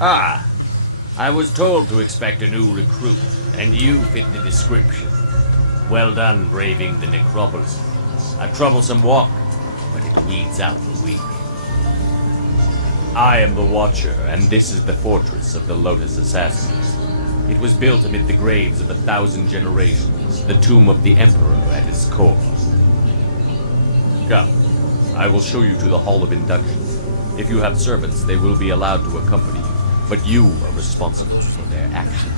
Ah, I was told to expect a new recruit, and you fit the description. Well done braving the necropolis. A troublesome walk, but it weeds out the weak. I am the Watcher, and this is the fortress of the Lotus Assassins. It was built amid the graves of 1,000 generations, the tomb of the Emperor at its core. Come, I will show you to the Hall of Induction. If you have servants, they will be allowed to accompany you, but you are responsible for their actions.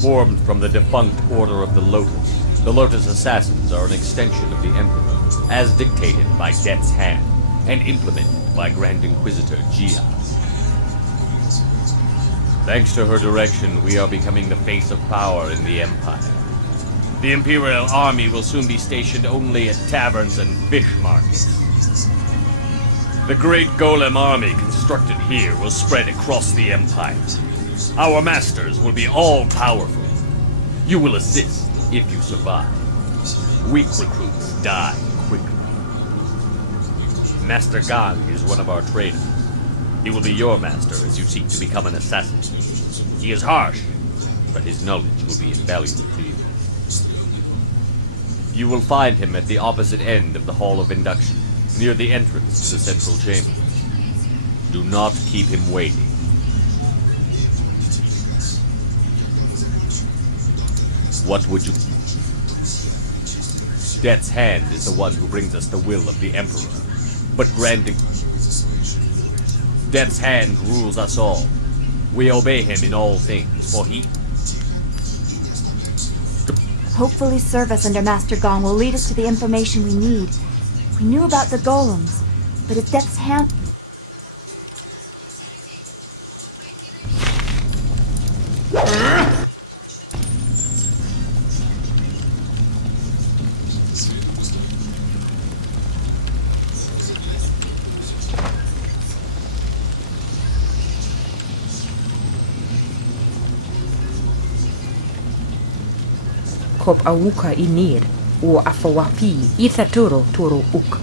Formed from the defunct Order of the Lotus Assassins are an extension of the Emperor, as dictated by Death's Hand, and implemented by Grand Inquisitor Gia. Thanks to her direction, we are becoming the face of power in the Empire. The Imperial Army will soon be stationed only at taverns and fish markets. The great Golem army constructed here will spread across the Empire. Our masters will be all-powerful. You will assist if you survive. Weak recruits die quickly. Master Gang is one of our trainers. He will be your master as you seek to become an assassin. He is harsh, but his knowledge will be invaluable to you. You will find him at the opposite end of the Hall of Induction, near the entrance to the central chamber. Do not keep him waiting. What would you... Death's Hand is the one who brings us the will of the Emperor. But Death's Hand rules us all. We obey him in all things, for he... Hopefully service under Master Gong will lead us to the information we need. We knew about the golems, but if Death's Hand... Kop awuka inir, o afawapi ithaturo turo uk.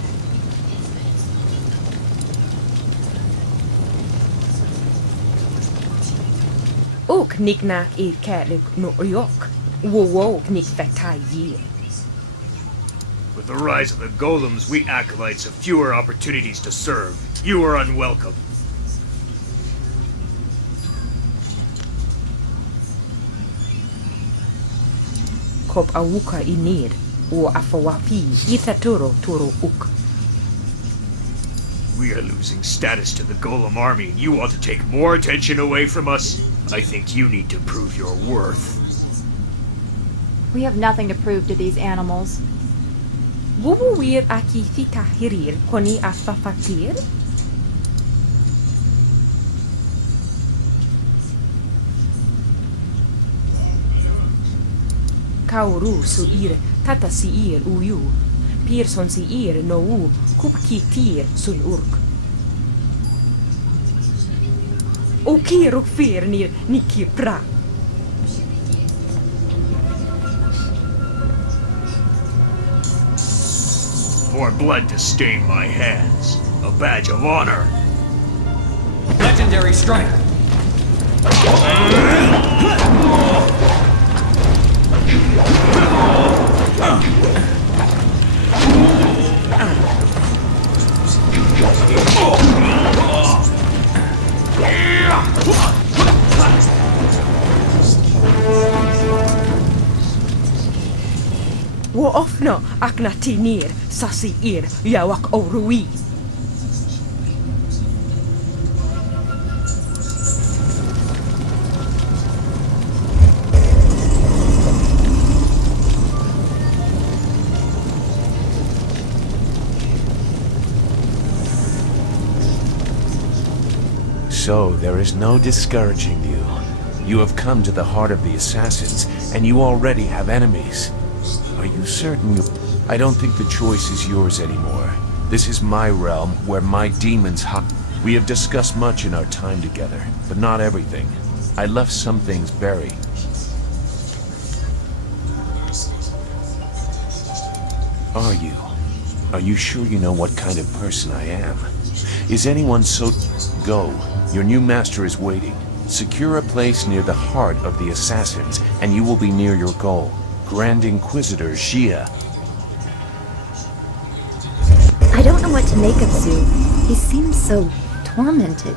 Uk niknak I kärlek no yok, wo knik fatai year. With the rise of the golems, we acolytes have fewer opportunities to serve. You are unwelcome. Kop awuka inir, o afawapi ithaturo turo uk. We are losing status to the golem army, and you want to take more attention away from us? I think you need to prove your worth. We have nothing to prove to these animals. Wuwir aki fitahirir koni afafatir? Kauru suir tata siir uyu, Pearson siir no u kupkitir sun urk. O kiruk fer nir niki pra. More blood to stain my hands. A badge of honor. Legendary strike. Wo ofno aknatinir sasiir yawak orui. So, there is no discouraging you. You have come to the heart of the assassins, and you already have enemies. Are you certain you... I don't think the choice is yours anymore. This is my realm, where my demons hide. We have discussed much in our time together, but not everything. I left some things buried. Are you sure you know what kind of person I am? Is anyone so... Go. Your new master is waiting. Secure a place near the heart of the assassins, and you will be near your goal. Grand Inquisitor Xia. I don't know what to make of Zhu. He seems so tormented.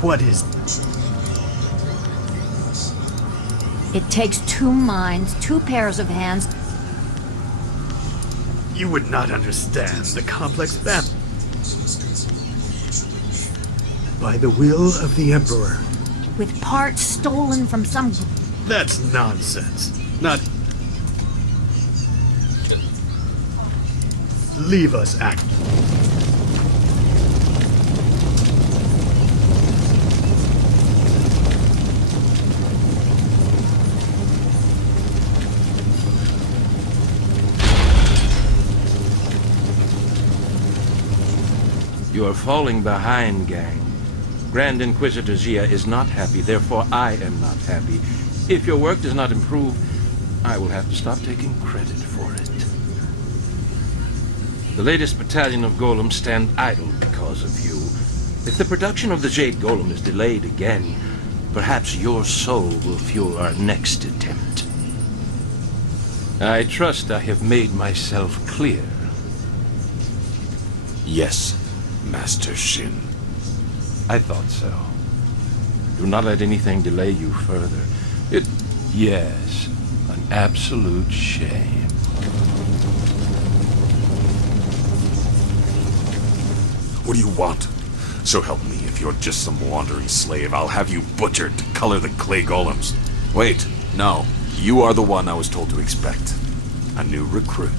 What is... It takes 2 minds, 2 pairs of hands. You would not understand the complex battle. By the will of the Emperor. With parts stolen from some... That's nonsense. Not... Leave us act. You are falling behind, gang. Grand Inquisitor Xia is not happy, therefore I am not happy. If your work does not improve, I will have to stop taking credit for it. The latest battalion of golems stand idle because of you. If the production of the Jade Golem is delayed again, perhaps your soul will fuel our next attempt. I trust I have made myself clear. Yes, Master Shin. I thought so. Do not let anything delay you further. Yes, an absolute shame. What do you want? So help me, if you're just some wandering slave, I'll have you butchered to color the clay golems. Wait, no. You are the one I was told to expect. A new recruit.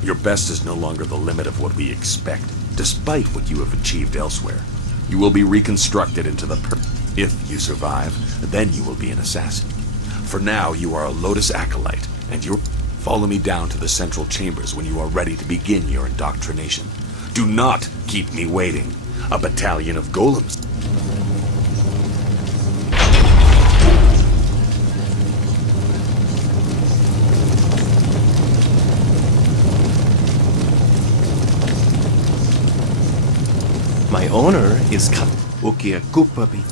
Your best is no longer the limit of what we expect, despite what you have achieved elsewhere. You will be reconstructed into the If you survive, then you will be an assassin. For now, you are a Lotus Acolyte, and you're... Follow me down to the central chambers when you are ready to begin your indoctrination. Do not keep me waiting. A battalion of golems. My owner is Ukia Kupabi.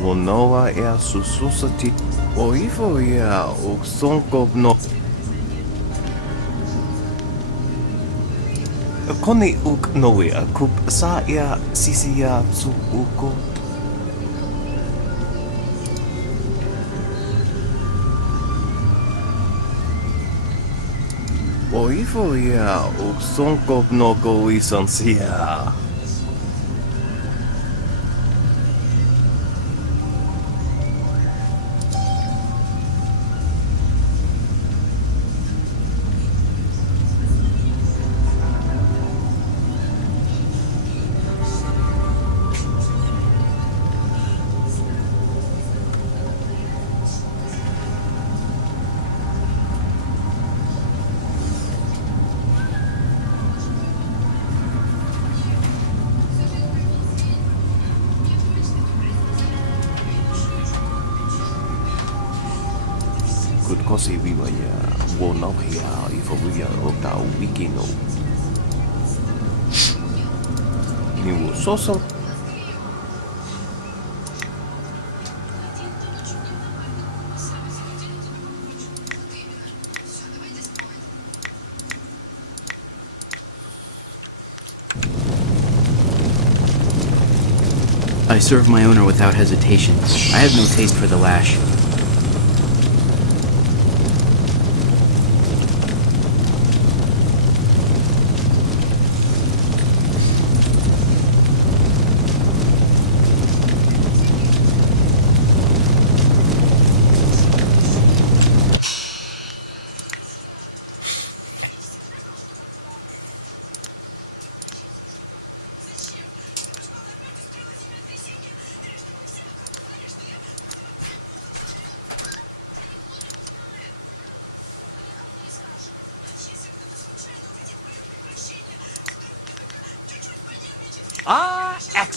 Lonoa ea sususati oifo ea uksonkob no Koni uk noea kup sa ea sisia su uko Oifo ea uksonkob no go isansia Kosi wiwa ya wono ya ifo wiya ota wikino. Ni wo soso. I serve my owner without hesitation. I have no taste for the lash.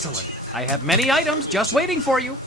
Excellent. I have many items just waiting for you.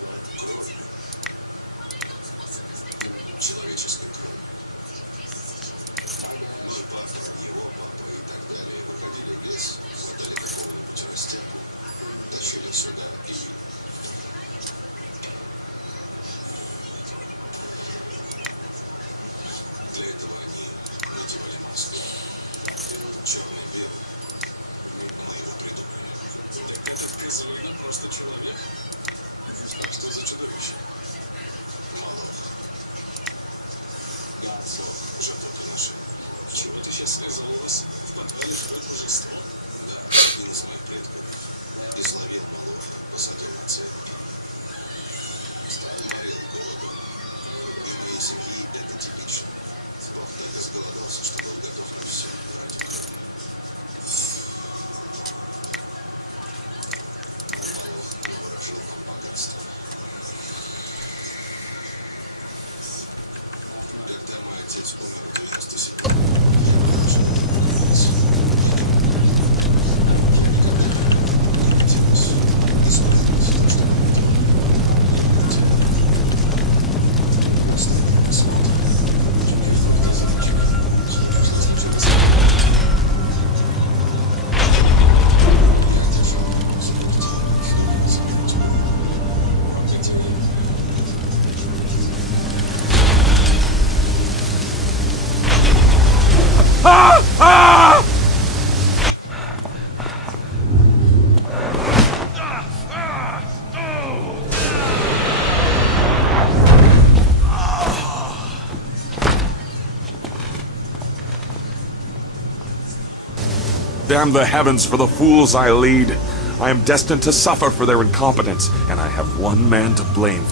Damn the heavens for the fools I lead. I am destined to suffer for their incompetence, and I have one man to blame.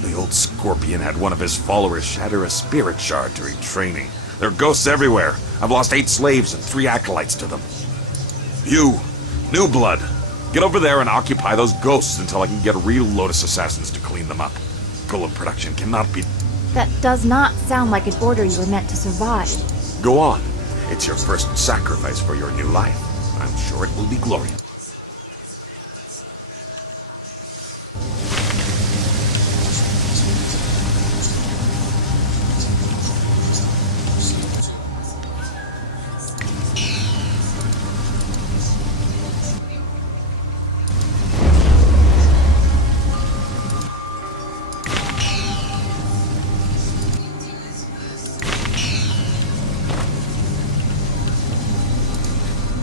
The old scorpion had one of his followers shatter a spirit shard during training. There are ghosts everywhere. I've lost 8 slaves and 3 acolytes to them. You, New Blood, get over there and occupy those ghosts until I can get real Lotus assassins to clean them up. Golem production cannot be... That does not sound like an order you were meant to survive. Go on. It's your first sacrifice for your new life. I'm sure it will be glorious.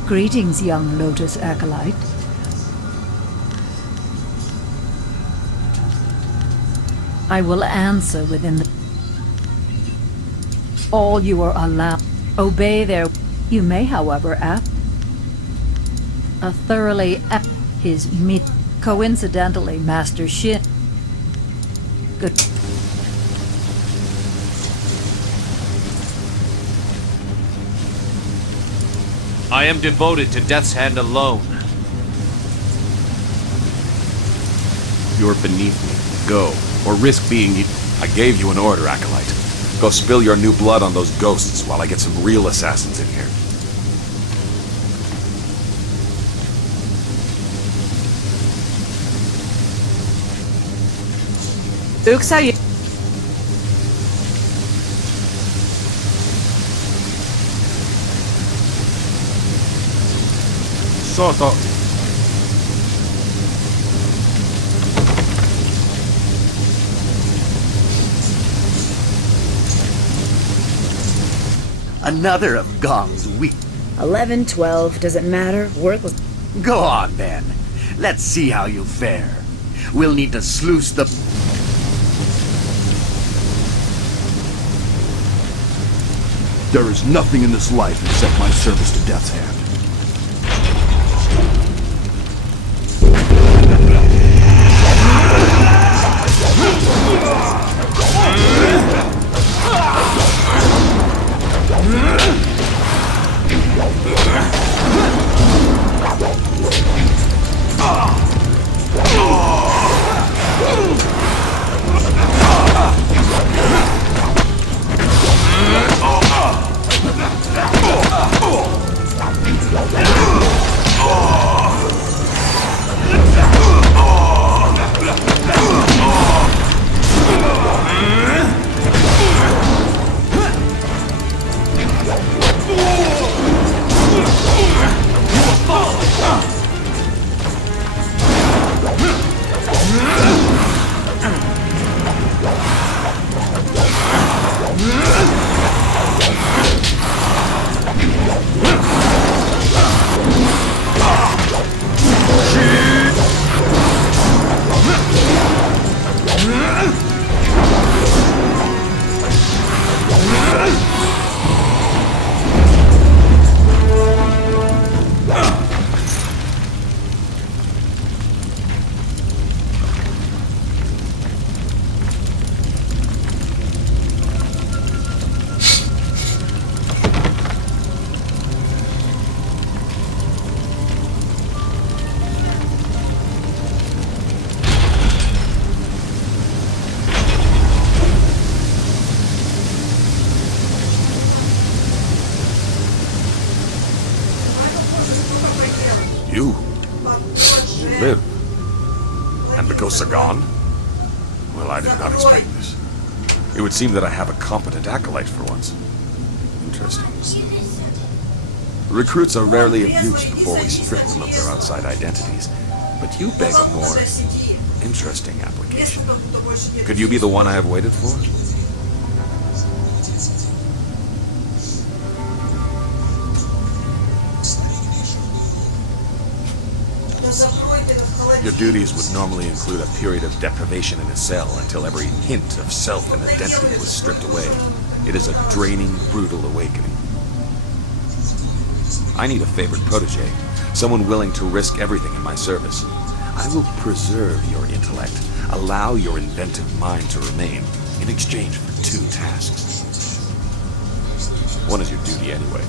Greetings, young Lotus Acolyte. I will answer within the... All you are allowed. Obey their... You may, however, ask... A thoroughly... His meet... Coincidentally, Master Shin... Good... I am devoted to Death's Hand alone. You're beneath me. Go, or risk being... I gave you an order, Acolyte. Go spill your new blood on those ghosts while I get some real assassins in here. Soto. Another of Gong's weak. 11, 12, does it matter? Worthless. Go on, then. Let's see how you fare. We'll need to sluice the... There is nothing in this life except my service to Death's Hand. You live. And the ghosts are gone? Well, I did not expect this. It would seem that I have a competent acolyte for once. Interesting. Recruits are rarely of use before we strip them of their outside identities, but you beg a more interesting application. Could you be the one I have waited for? Your duties would normally include a period of deprivation in a cell until every hint of self and identity was stripped away. It is a draining, brutal awakening. I need a favored protege, someone willing to risk everything in my service. I will preserve your intellect, allow your inventive mind to remain, in exchange for 2 tasks. One is your duty anyway.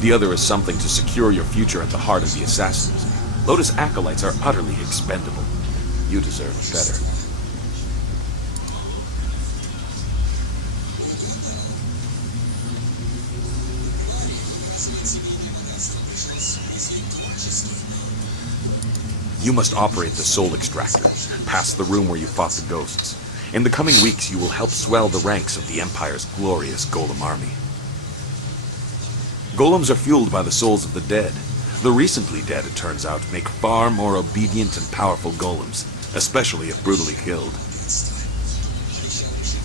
The other is something to secure your future at the heart of the Assassins. Lotus acolytes are utterly expendable. You deserve better. You must operate the soul extractor, past the room where you fought the ghosts. In the coming weeks, you will help swell the ranks of the Empire's glorious Golem army. Golems are fueled by the souls of the dead. The recently dead, it turns out, make far more obedient and powerful golems, especially if brutally killed.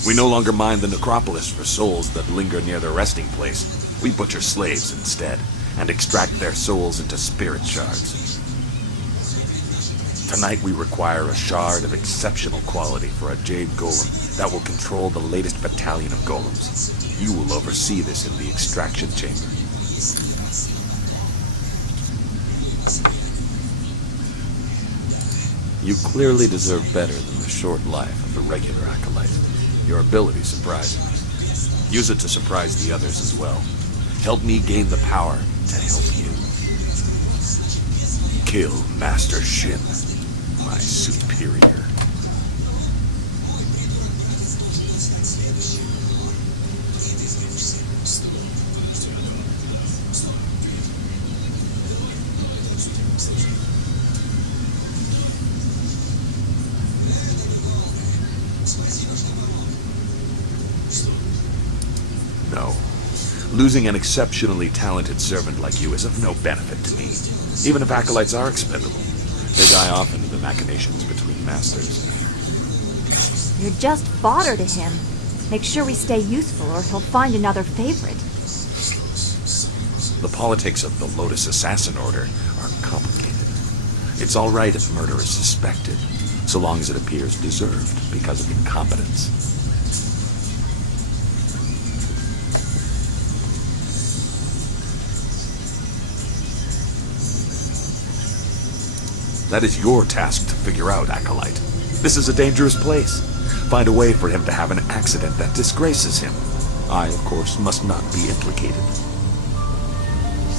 We no longer mind the necropolis for souls that linger near their resting place. We butcher slaves instead, and extract their souls into spirit shards. Tonight we require a shard of exceptional quality for a Jade Golem that will control the latest battalion of golems. You will oversee this in the extraction chamber. You clearly deserve better than the short life of a regular acolyte. Your ability surprises me. Use it to surprise the others as well. Help me gain the power to help you. Kill Master Shin, my superior. No. Losing an exceptionally talented servant like you is of no benefit to me. Even if acolytes are expendable, they die often in the machinations between masters. You're just fodder to him. Make sure we stay useful or he'll find another favorite. The politics of the Lotus Assassin Order are complicated. It's all right if murder is suspected, so long as it appears deserved because of incompetence. That is your task to figure out, Acolyte. This is a dangerous place. Find a way for him to have an accident that disgraces him. I, of course, must not be implicated.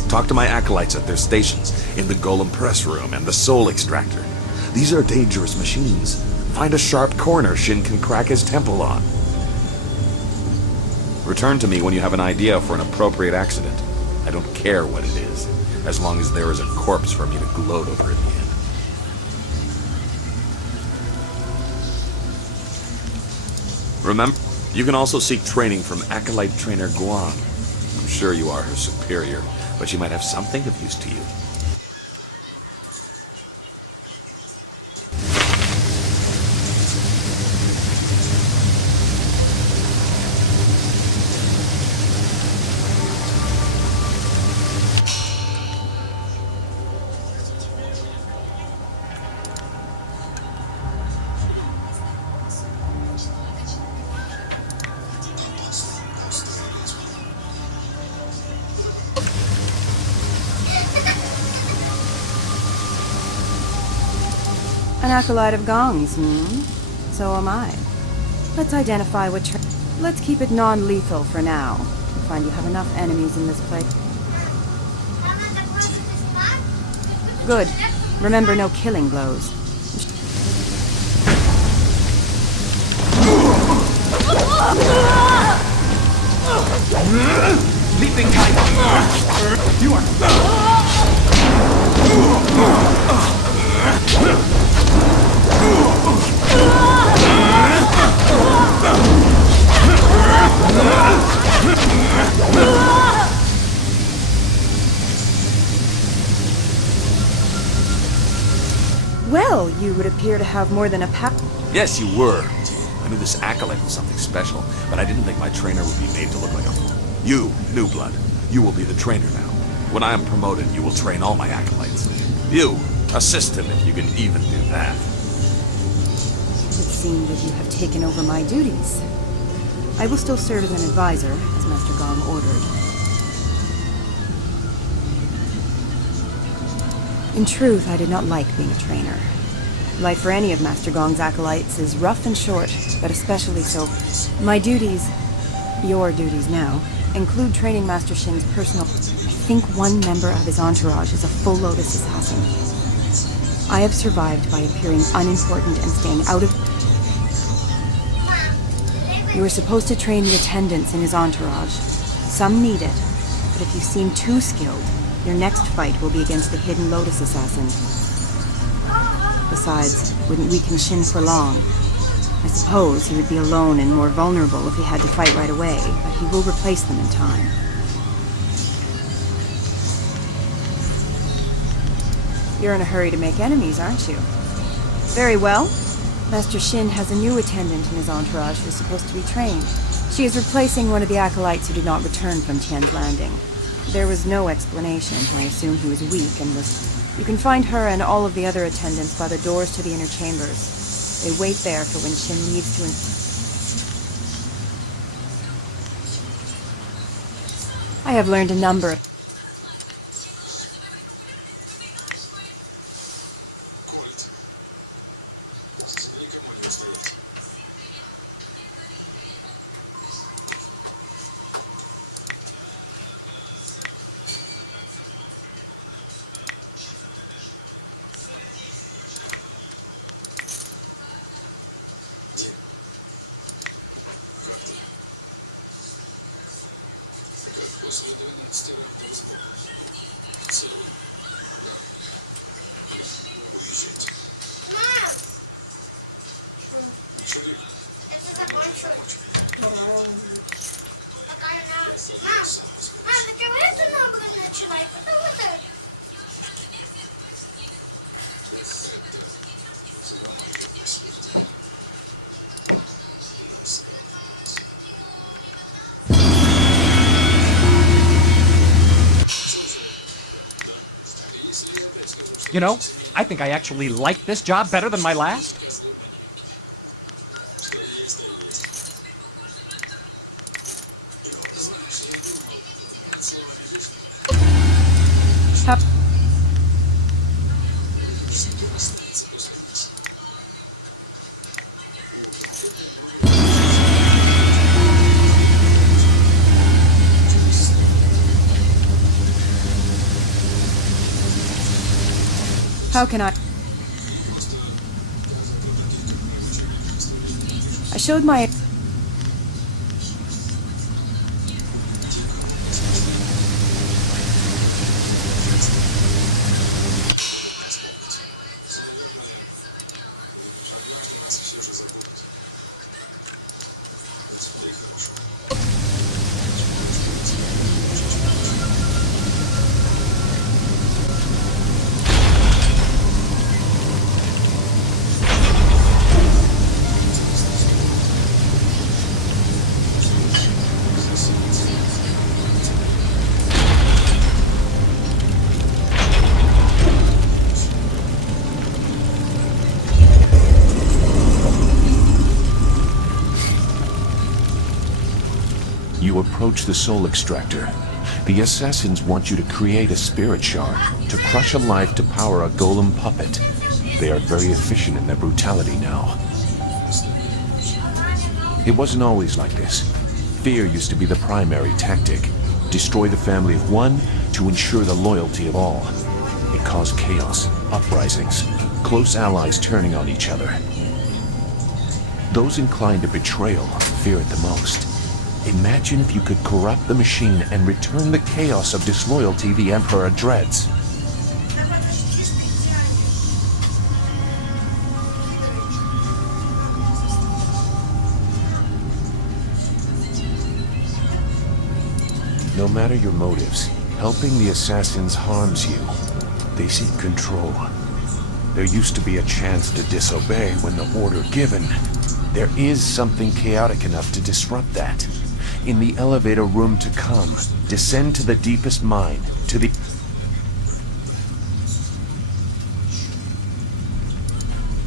Talk to my acolytes at their stations, in the Golem Press Room and the Soul Extractor. These are dangerous machines. Find a sharp corner Shin can crack his temple on. Return to me when you have an idea for an appropriate accident. I don't care what it is, as long as there is a corpse for me to gloat over in the end. Remember, you can also seek training from Acolyte Trainer Guan. I'm sure you are her superior, but she might have something of use to you. An acolyte of gongs, So am I. Let's identify what Let's keep it non-lethal for now. I find you have enough enemies in this place. Good. Remember, no killing blows. Leaping kite! You are... Well, you would appear to have more than a pack. Yes, you were. I knew this acolyte was something special, but I didn't think my trainer would be made to look like a fool. You, new blood, you will be the trainer now. When I am promoted, you will train all my acolytes. You, assist him if you can even do that. It would seem that you have taken over my duties. I will still serve as an advisor, as Master Gong ordered. In truth, I did not like being a trainer. Life for any of Master Gong's acolytes is rough and short, but especially so. My duties, your duties now, include training Master Shin's personal... I think one member of his entourage is a full Lotus assassin. I have survived by appearing unimportant and staying out of... You are supposed to train the attendants in his entourage. Some need it, but if you seem too skilled, your next fight will be against the hidden Lotus assassin. Besides, wouldn't weaken Shin for long. I suppose he would be alone and more vulnerable if he had to fight right away, but he will replace them in time. You're in a hurry to make enemies, aren't you? Very well. Master Shin has a new attendant in his entourage who is supposed to be trained. She is replacing one of the acolytes who did not return from Tian's Landing. There was no explanation. I assume he was weak and was... You can find her and all of the other attendants by the doors to the inner chambers. They wait there for when Shin needs to... I have learned a number of... You know, I think I actually like this job better than my last. How can I... I showed my... You approach the soul extractor. The assassins want you to create a spirit shard to crush a life to power a golem puppet. They are very efficient in their brutality now. It wasn't always like this. Fear used to be the primary tactic. Destroy the family of one to ensure the loyalty of all. It caused chaos, uprisings, close allies turning on each other. Those inclined to betrayal fear it the most. Imagine if you could corrupt the machine and return the chaos of disloyalty the Emperor dreads. No matter your motives, helping the assassins harms you. They seek control. There used to be a chance to disobey when the order given. There is something chaotic enough to disrupt that. In the elevator room to come, descend to the deepest mine, to the...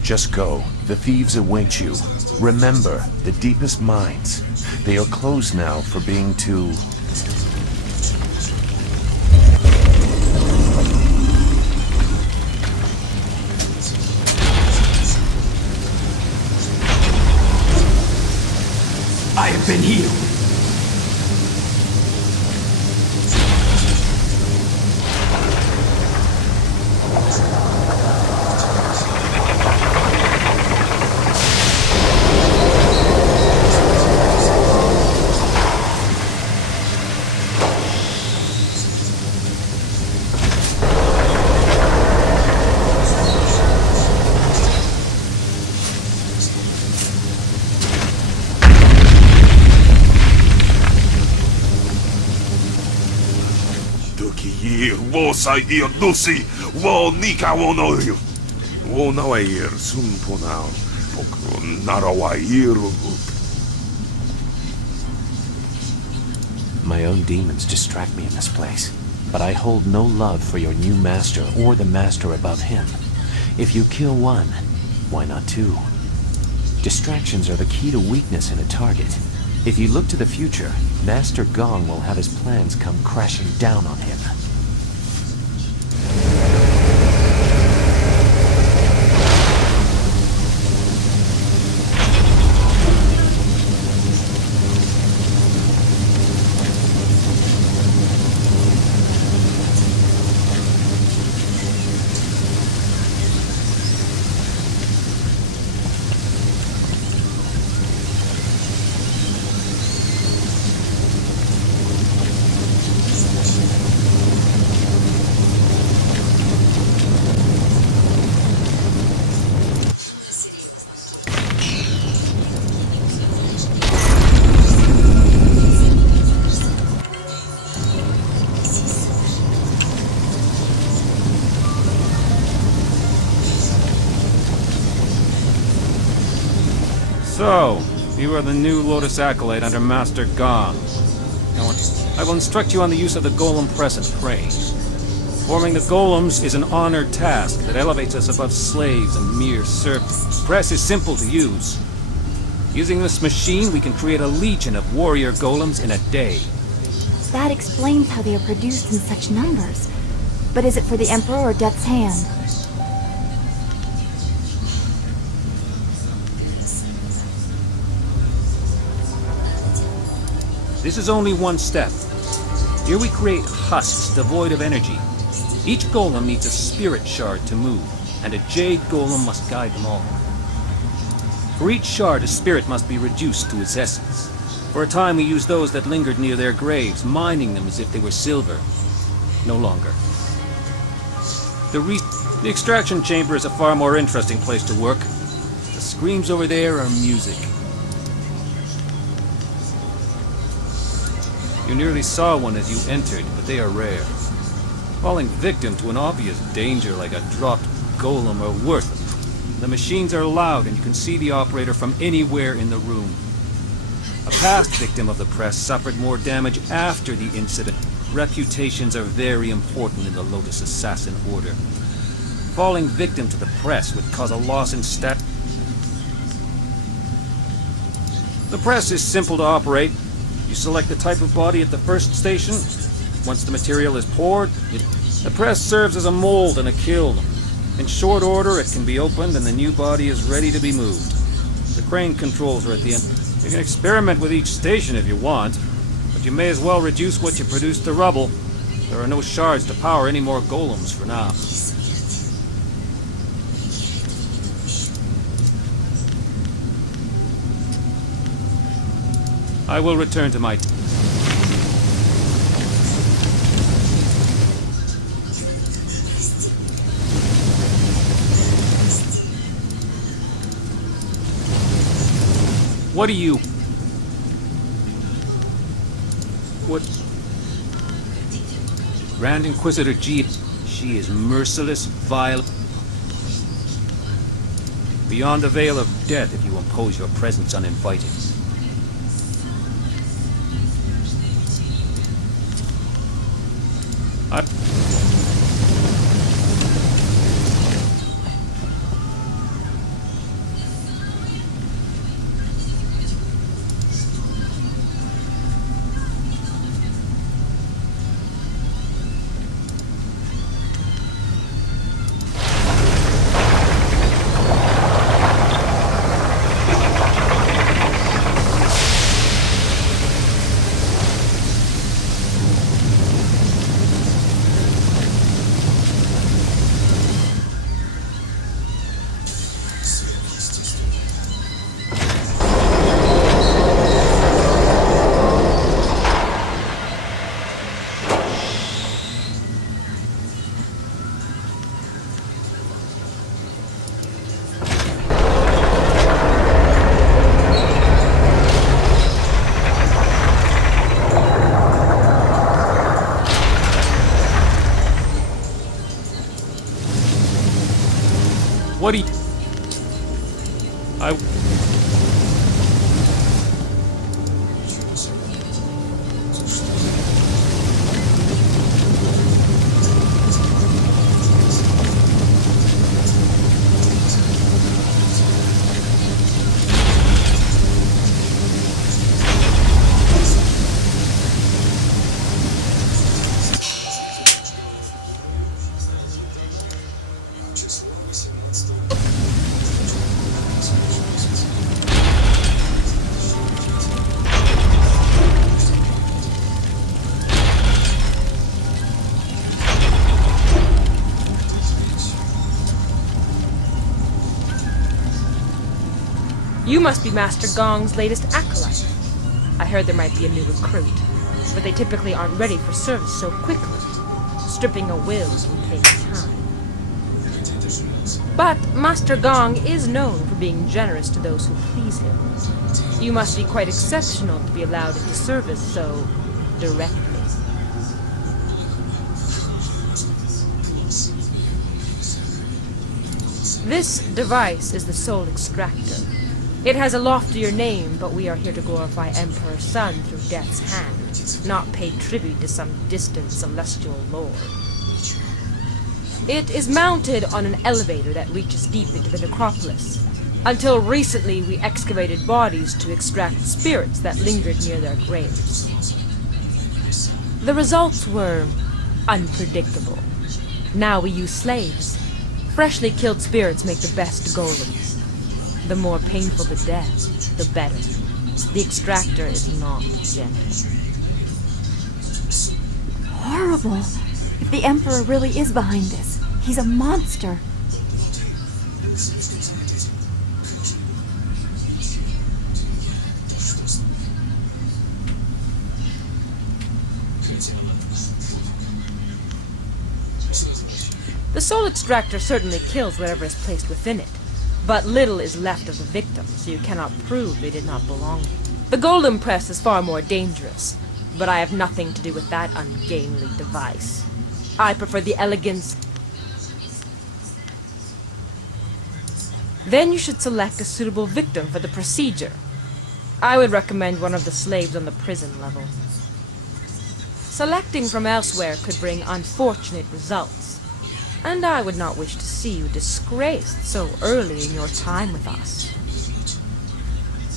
Just go. The thieves await you. Remember, the deepest mines. They are closed now for being too... I have been healed. Ia Lucy, wo nika wonoyu. Wonoir sumpunao, poko narawairu. My own demons distract me in this place, but I hold no love for your new master or the master above him. If you kill one, why not two? Distractions are the key to weakness in a target. If you look to the future, Master Gong will have his plans come crashing down on him. So, you are the new Lotus Acolyte under Master Gong. Now, I will instruct you on the use of the Golem Press and Crane. Forming the Golems is an honored task that elevates us above slaves and mere servants. The press is simple to use. Using this machine, we can create a legion of warrior Golems in a day. That explains how they are produced in such numbers. But is it for the Emperor or Death's Hand? This is only one step. Here we create husks devoid of energy. Each golem needs a spirit shard to move, and a jade golem must guide them all. For each shard, a spirit must be reduced to its essence. For a time we used those that lingered near their graves, mining them as if they were silver. No longer. The extraction chamber is a far more interesting place to work. The screams over there are music. You nearly saw one as you entered, but they are rare. Falling victim to an obvious danger like a dropped golem are worth it. The machines are loud and you can see the operator from anywhere in the room. A past victim of the press suffered more damage after the incident. Reputations are very important in the Lotus Assassin Order. Falling victim to the press would cause a loss in stat. The press is simple to operate. You select the type of body at the first station. Once the material is poured, the press serves as a mold and a kiln. In short order, it can be opened and the new body is ready to be moved. The crane controls are at the end. You can experiment with each station if you want, but you may as well reduce what you produce to rubble. There are no shards to power any more golems for now. I will return to my... What do you... What... Grand Inquisitor Jade. She is merciless, vile... Beyond the veil of death if you impose your presence uninvited. What do you... You must be Master Gong's latest acolyte. I heard there might be a new recruit, but they typically aren't ready for service so quickly. Stripping a will can take time. But Master Gong is known for being generous to those who please him. You must be quite exceptional to be allowed into service so directly. This device is the Soul Extractor. It has a loftier name, but we are here to glorify Emperor Sun through Death's hand, not pay tribute to some distant celestial lord. It is mounted on an elevator that reaches deep into the necropolis. Until recently, we excavated bodies to extract spirits that lingered near their graves. The results were unpredictable. Now we use slaves. Freshly killed spirits make the best golems. The more painful the death, the better. The extractor is not gentle. Horrible. If the Emperor really is behind this, he's a monster. The Soul Extractor certainly kills whatever is placed within it. But little is left of the victim, so you cannot prove they did not belong. The Golden Press is far more dangerous, but I have nothing to do with that ungainly device. I prefer the elegance. Then you should select a suitable victim for the procedure. I would recommend one of the slaves on the prison level. Selecting from elsewhere could bring unfortunate results. And I would not wish to see you disgraced so early in your time with us.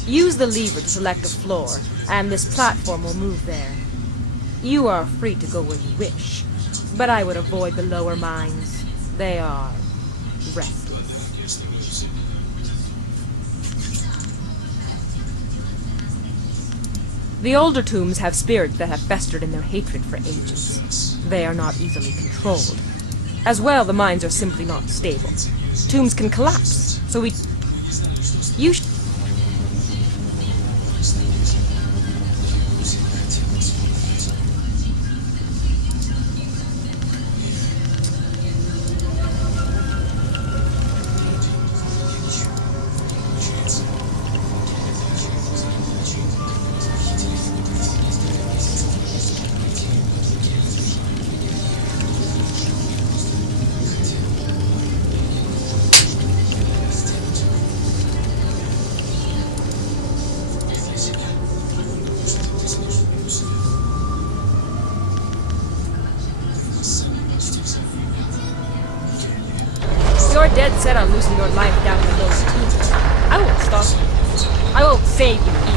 Use the lever to select a floor, and this platform will move there. You are free to go where you wish, but I would avoid the lower mines. They are restless. The older tombs have spirits that have festered in their hatred for ages. They are not easily controlled. As well, the mines are simply not stable. Tombs can collapse, so you you're dead set on losing your life down in those tombs, I won't stop you. I won't save you either.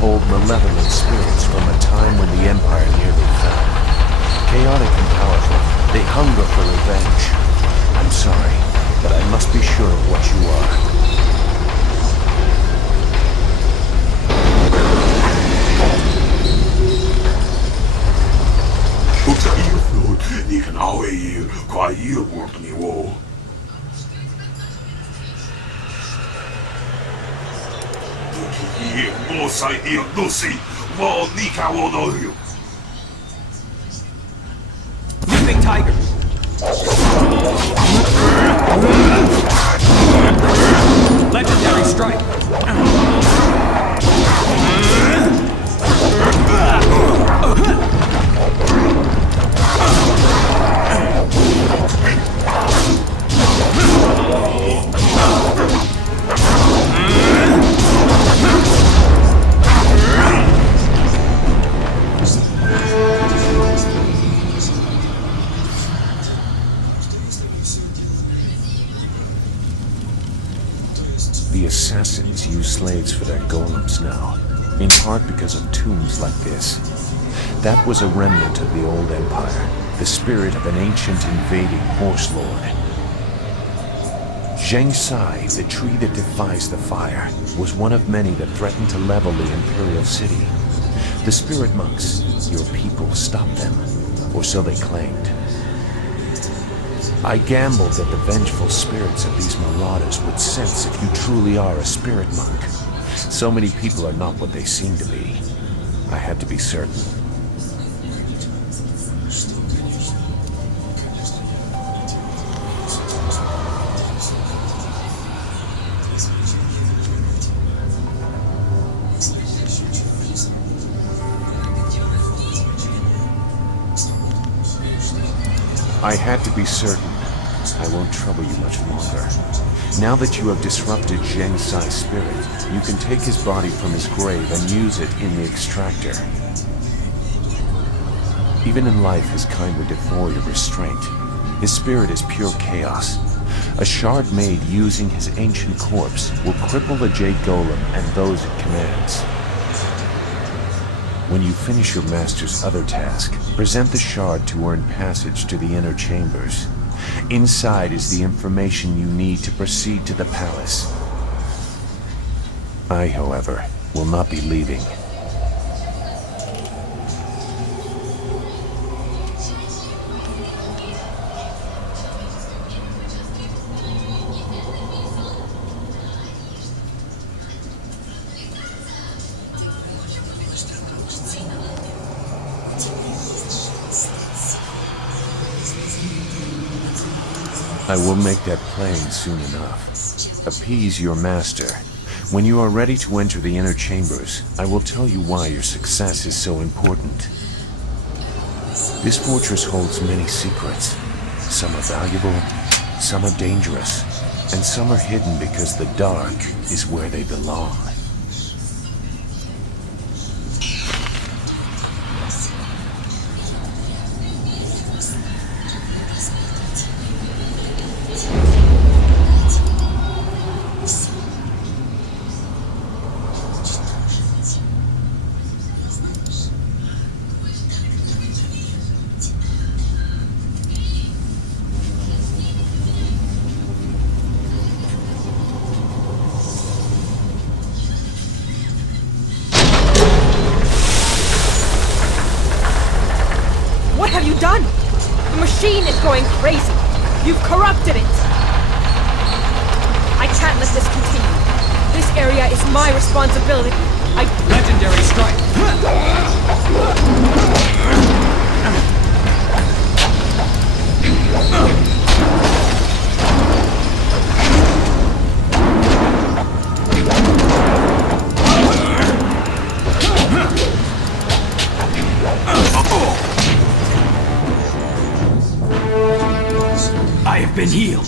Hold malevolent spirits from a time when the Empire nearly fell. Chaotic and powerful, they hunger for revenge. I'm sorry, but I must be sure of what you are. 我使你都是我你靠我都有。Leaping Tiger. Legendary Strike. The assassins use slaves for their golems now, in part because of tombs like this. That was a remnant of the old empire, the spirit of an ancient invading horse lord. Zheng Sai, the tree that defies the fire, was one of many that threatened to level the imperial city. The spirit monks, your people, stopped them, or so they claimed. I gambled that the vengeful spirits of these marauders would sense if you truly are a spirit monk. So many people are not what they seem to be. I had to be certain. I had to be certain. I won't trouble you much longer. Now that you have disrupted Zheng Sai's spirit, you can take his body from his grave and use it in the extractor. Even in life, his kind were devoid of restraint. His spirit is pure chaos. A shard made using his ancient corpse will cripple the Jade Golem and those it commands. When you finish your master's other task, present the shard to earn passage to the inner chambers. Inside is the information you need to proceed to the palace. I, however, will not be leaving. I will make that plain soon enough. Appease your master. When you are ready to enter the inner chambers, I will tell you why your success is so important. This fortress holds many secrets. Some are valuable, some are dangerous, and some are hidden because the dark is where they belong. What have you done? The machine is going crazy. You've corrupted it. I can't let this continue. This area is my responsibility. Legendary strike! I have been healed.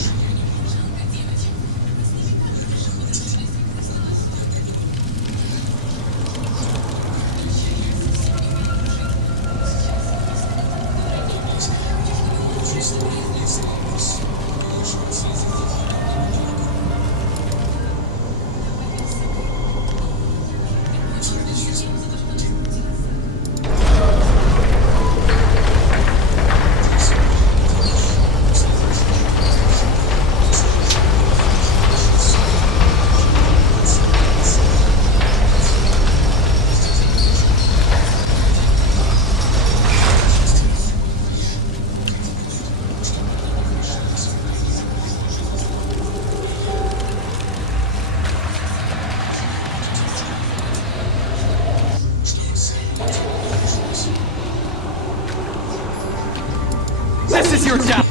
This is your down.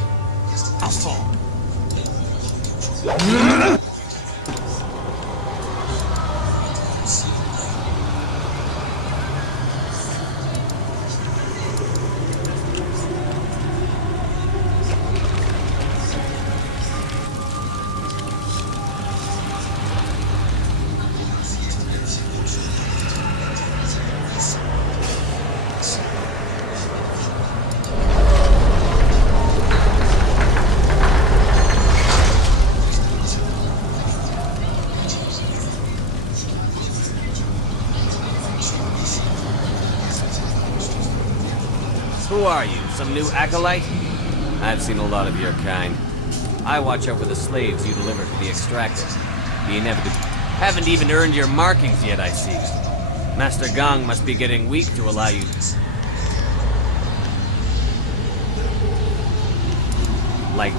I'll fall. Who are you? Some new acolyte? I've seen a lot of your kind. I watch over the slaves you deliver to the extractor. The inevitable. Haven't even earned your markings yet, I see. Master Gong must be getting weak to allow you. Like,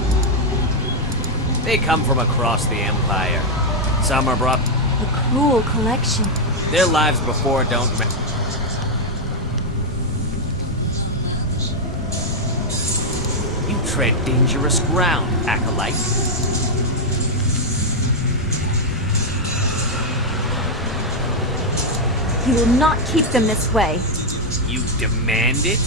they come from across the Empire. Some are brought. A cruel collection. Their lives before don't matter. You tread dangerous ground, acolyte. You will not keep them this way. You demand it?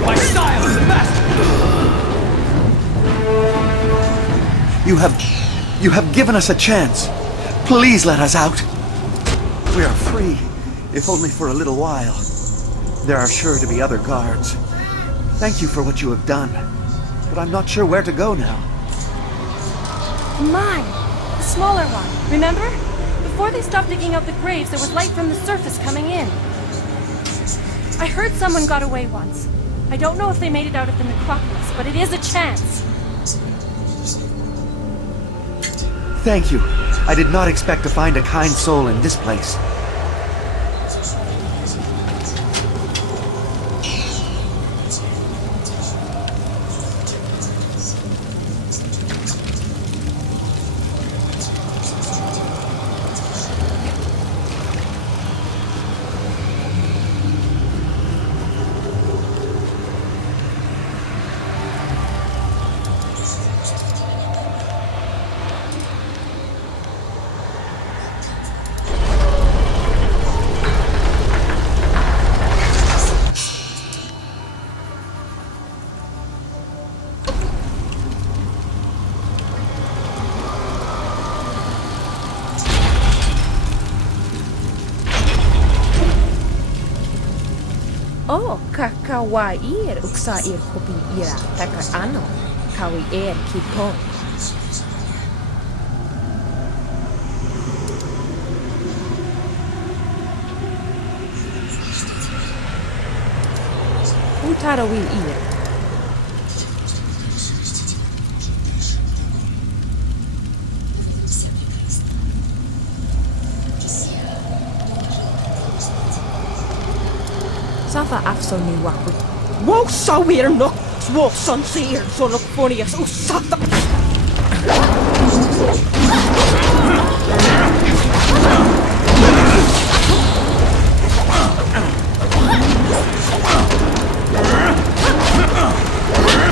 My style is the best! You have given us a chance. Please let us out. We are free, if only for a little while. There are sure to be other guards. Thank you for what you have done, but I'm not sure where to go now. Mine! The smaller one, remember? Before they stopped digging out the graves, there was light from the surface coming in. I heard someone got away once. I don't know if they made it out of the necropolis, but it is a chance. Thank you. I did not expect to find a kind soul in this place. Oh, kawaii uksa kopi ira taka ano kawi kipo. Utarawi ira. so new wakut. Wow, so weird, no. Walk son seer, so look funny as sata.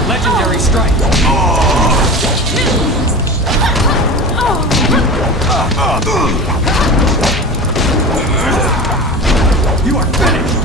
Legendary strike. You are finished.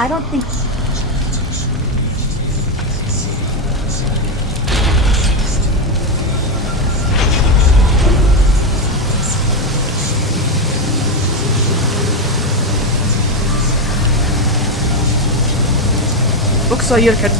I don't think... Looks like you can.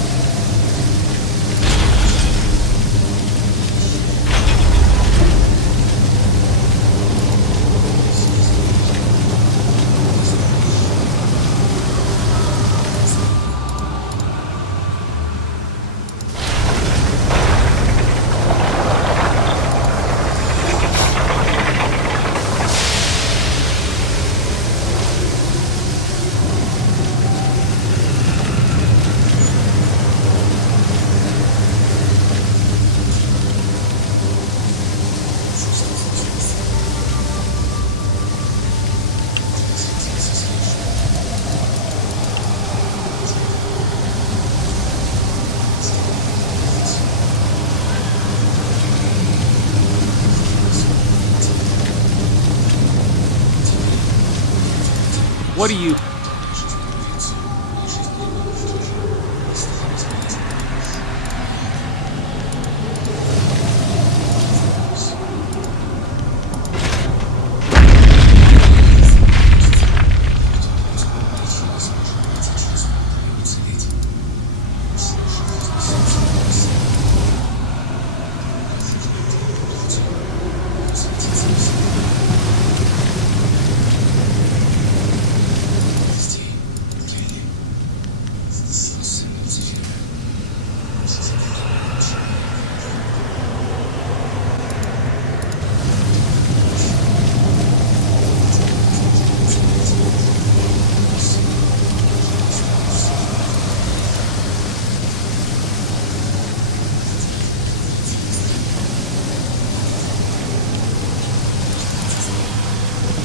What do you...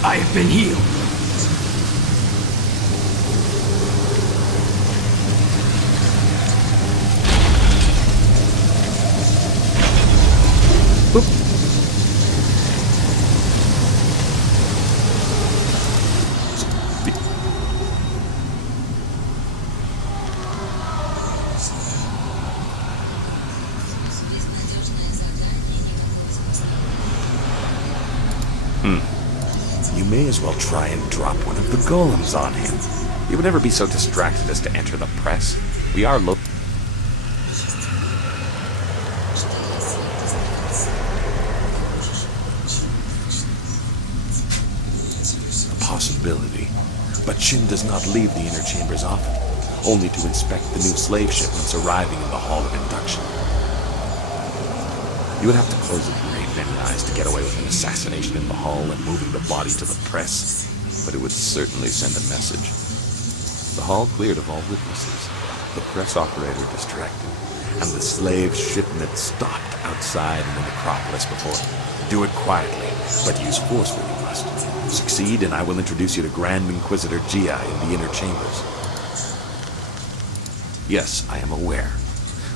I have been healed. You may as well try and drop one of the golems on him. You would never be so distracted as to enter the press. We are A possibility. But Shin does not leave the inner chambers often, only to inspect the new slave shipments arriving in the Hall of Induction. You would have to close a great many eyes to get away with an assassination in the hall and moving the body to the press, but it would certainly send a message. The hall cleared of all witnesses, the press operator distracted, and the slave shipment stopped outside in the necropolis before. Do it quietly, but use force when you must. Succeed, and I will introduce you to Grand Inquisitor Gia in the inner chambers. Yes, I am aware.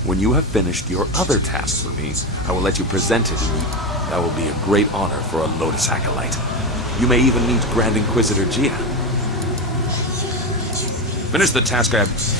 When you have finished your other task for me, I will let you present it in the... That will be a great honor for a Lotus Acolyte. You may even meet Grand Inquisitor Gia. Finish the task I have...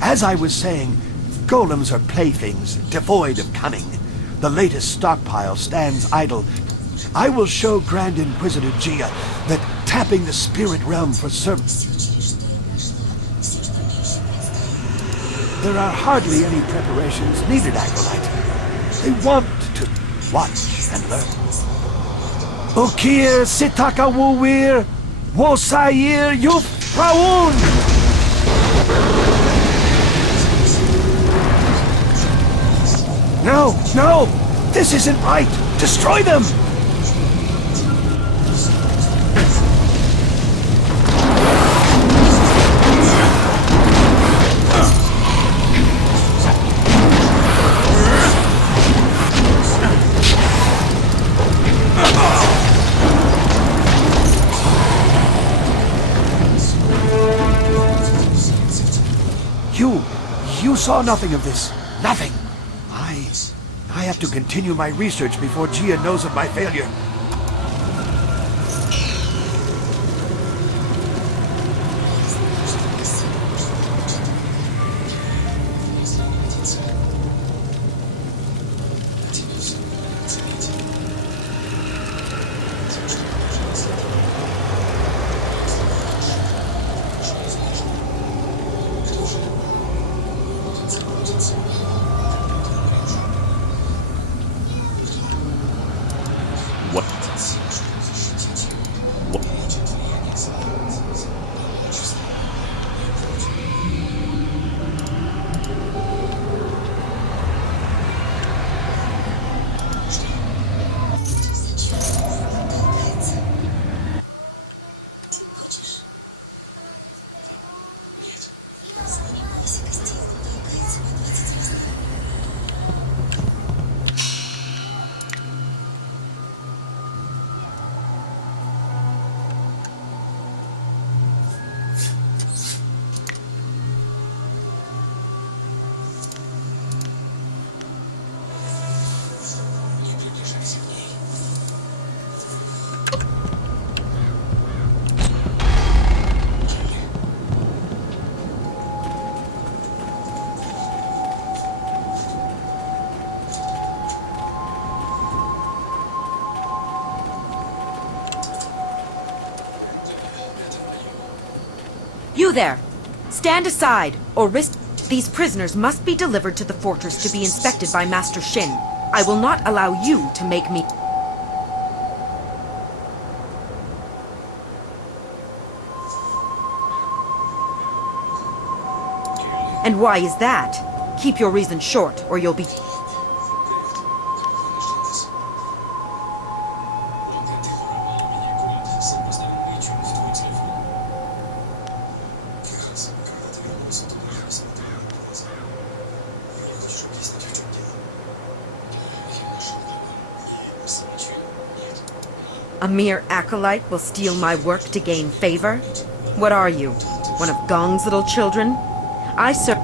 As I was saying, golems are playthings, devoid of cunning. The latest stockpile stands idle. I will show Grand Inquisitor Gia that tapping the spirit realm for service... There are hardly any preparations needed, Acolyte. They want to watch and learn. Ukir Sitaka Wuwir Wosair Yufraun! No! This isn't right! Destroy them! You saw nothing of this. Nothing. I have to continue my research before Gia knows of my failure. You there! Stand aside, or risk... These prisoners must be delivered to the fortress to be inspected by Master Shin. I will not allow you to make me... And why is that? Keep your reason short, or you'll be... A mere acolyte will steal my work to gain favor? What are you? One of Gong's little children? I serve...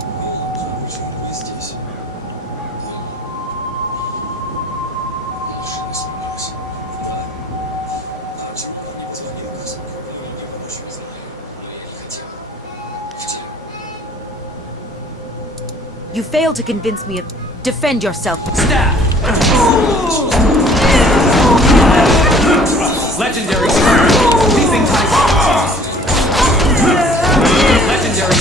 You failed to convince me of... Defend yourself. Stab! Legendary strike! Leaping tiger! Legendary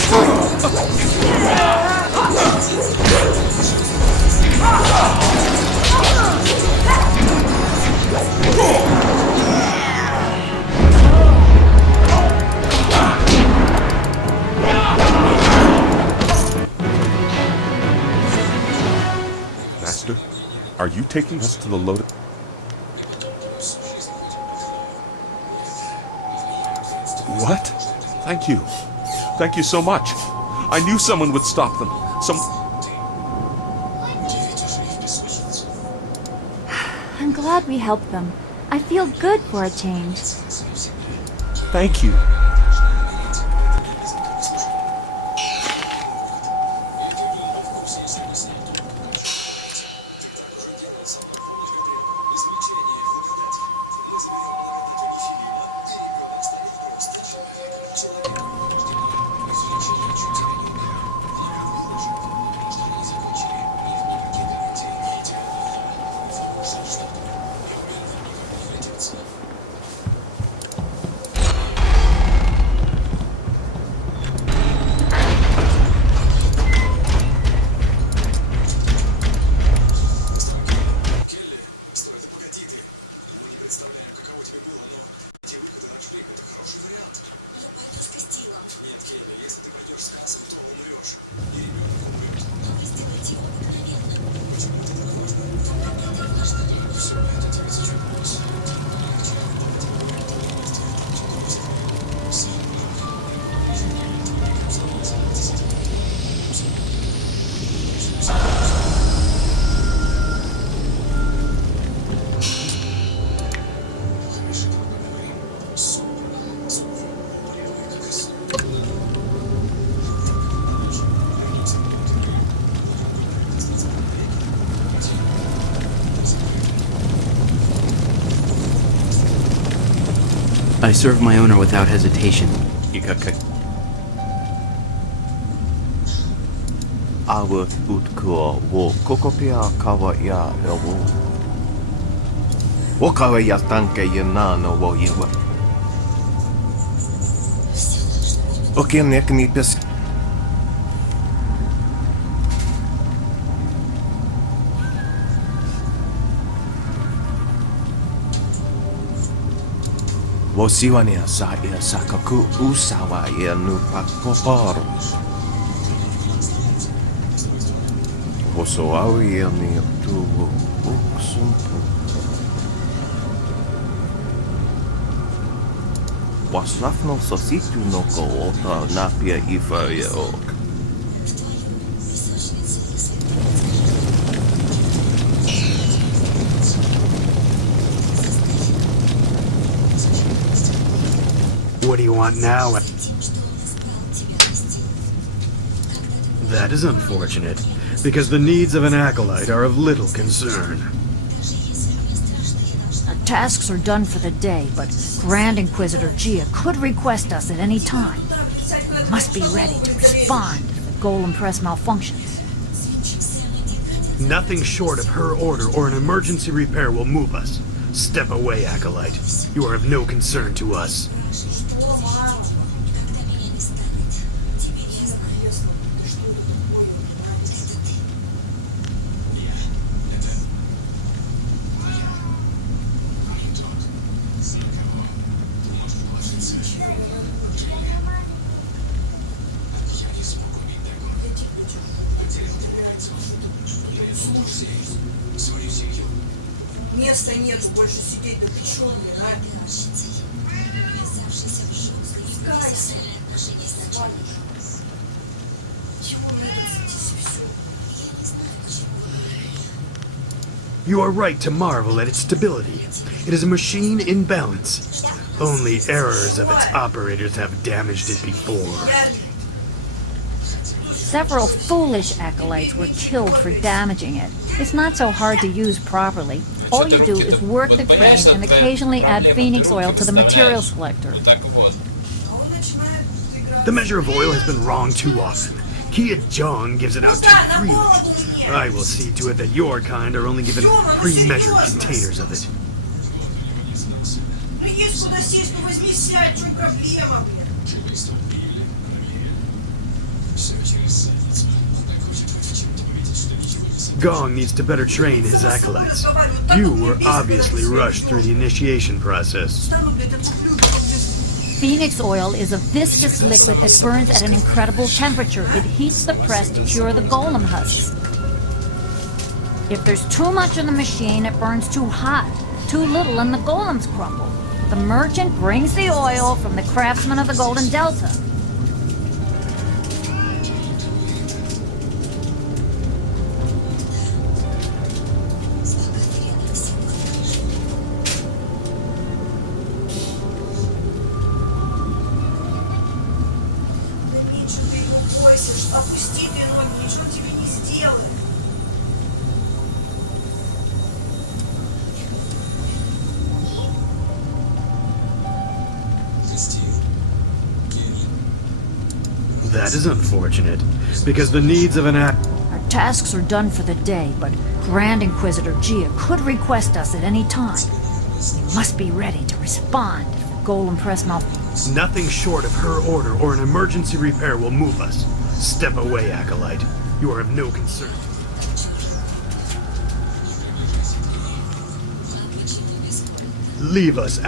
Master, are you taking us to the loaded... What? Thank you. Thank you so much. I knew someone would stop them. I'm glad we helped them. I feel good for a change. Thank you. I serve my owner without hesitation. Awa utkua wo kokopia kawa ya ewo. Wo kawa ya tanke ya nano wo yewa. Okay, nek ni pes. Wo siwania sa ia sakaku usawa ia nu pakoparo. Wo so awi ia ni tu uksumpu. Wasafno sositu no ko ota napia ifa ia ok. What do you want now? That is unfortunate, because the needs of an acolyte are of little concern. Our tasks are done for the day, but Grand Inquisitor Gia could request us at any time. We must be ready to respond if the Golem press malfunctions. Nothing short of her order or an emergency repair will move us. Step away, acolyte. You are of no concern to us. Места нету больше сидеть, да ты чё, а? Спускайся. Чего на этом садись и всё? You are right to marvel at its stability. It is a machine in balance. Only errors of its operators have damaged it before. Several foolish acolytes were killed for damaging it. It's not so hard to use properly. All you do is work the crane and occasionally add phoenix oil to the material selector. The measure of oil has been wrong too often. Kia Jong gives it out too freely. I will see to it that your kind are only given pre-measured containers of it. Ну есть куда сесть, ну возьми сядь, что проблема, блин? Gong needs to better train his acolytes. You were obviously rushed through the initiation process. Phoenix oil is a viscous liquid that burns at an incredible temperature. It heats the press to cure the golem husks. If there's too much in the machine, it burns too hot. Too little and the golems crumble. The merchant brings the oil from the craftsman of the Golden Delta. Опусти ты ноги, ничего тебе не сделает. That is unfortunate, because the needs of an Our tasks are done for the day, but Grand Inquisitor Gia could request us at any time. We must be ready to respond if the Golem press malfunctions. Nothing short of her order or an emergency repair will move us. Step away, acolyte. You are of no concern. Leave us,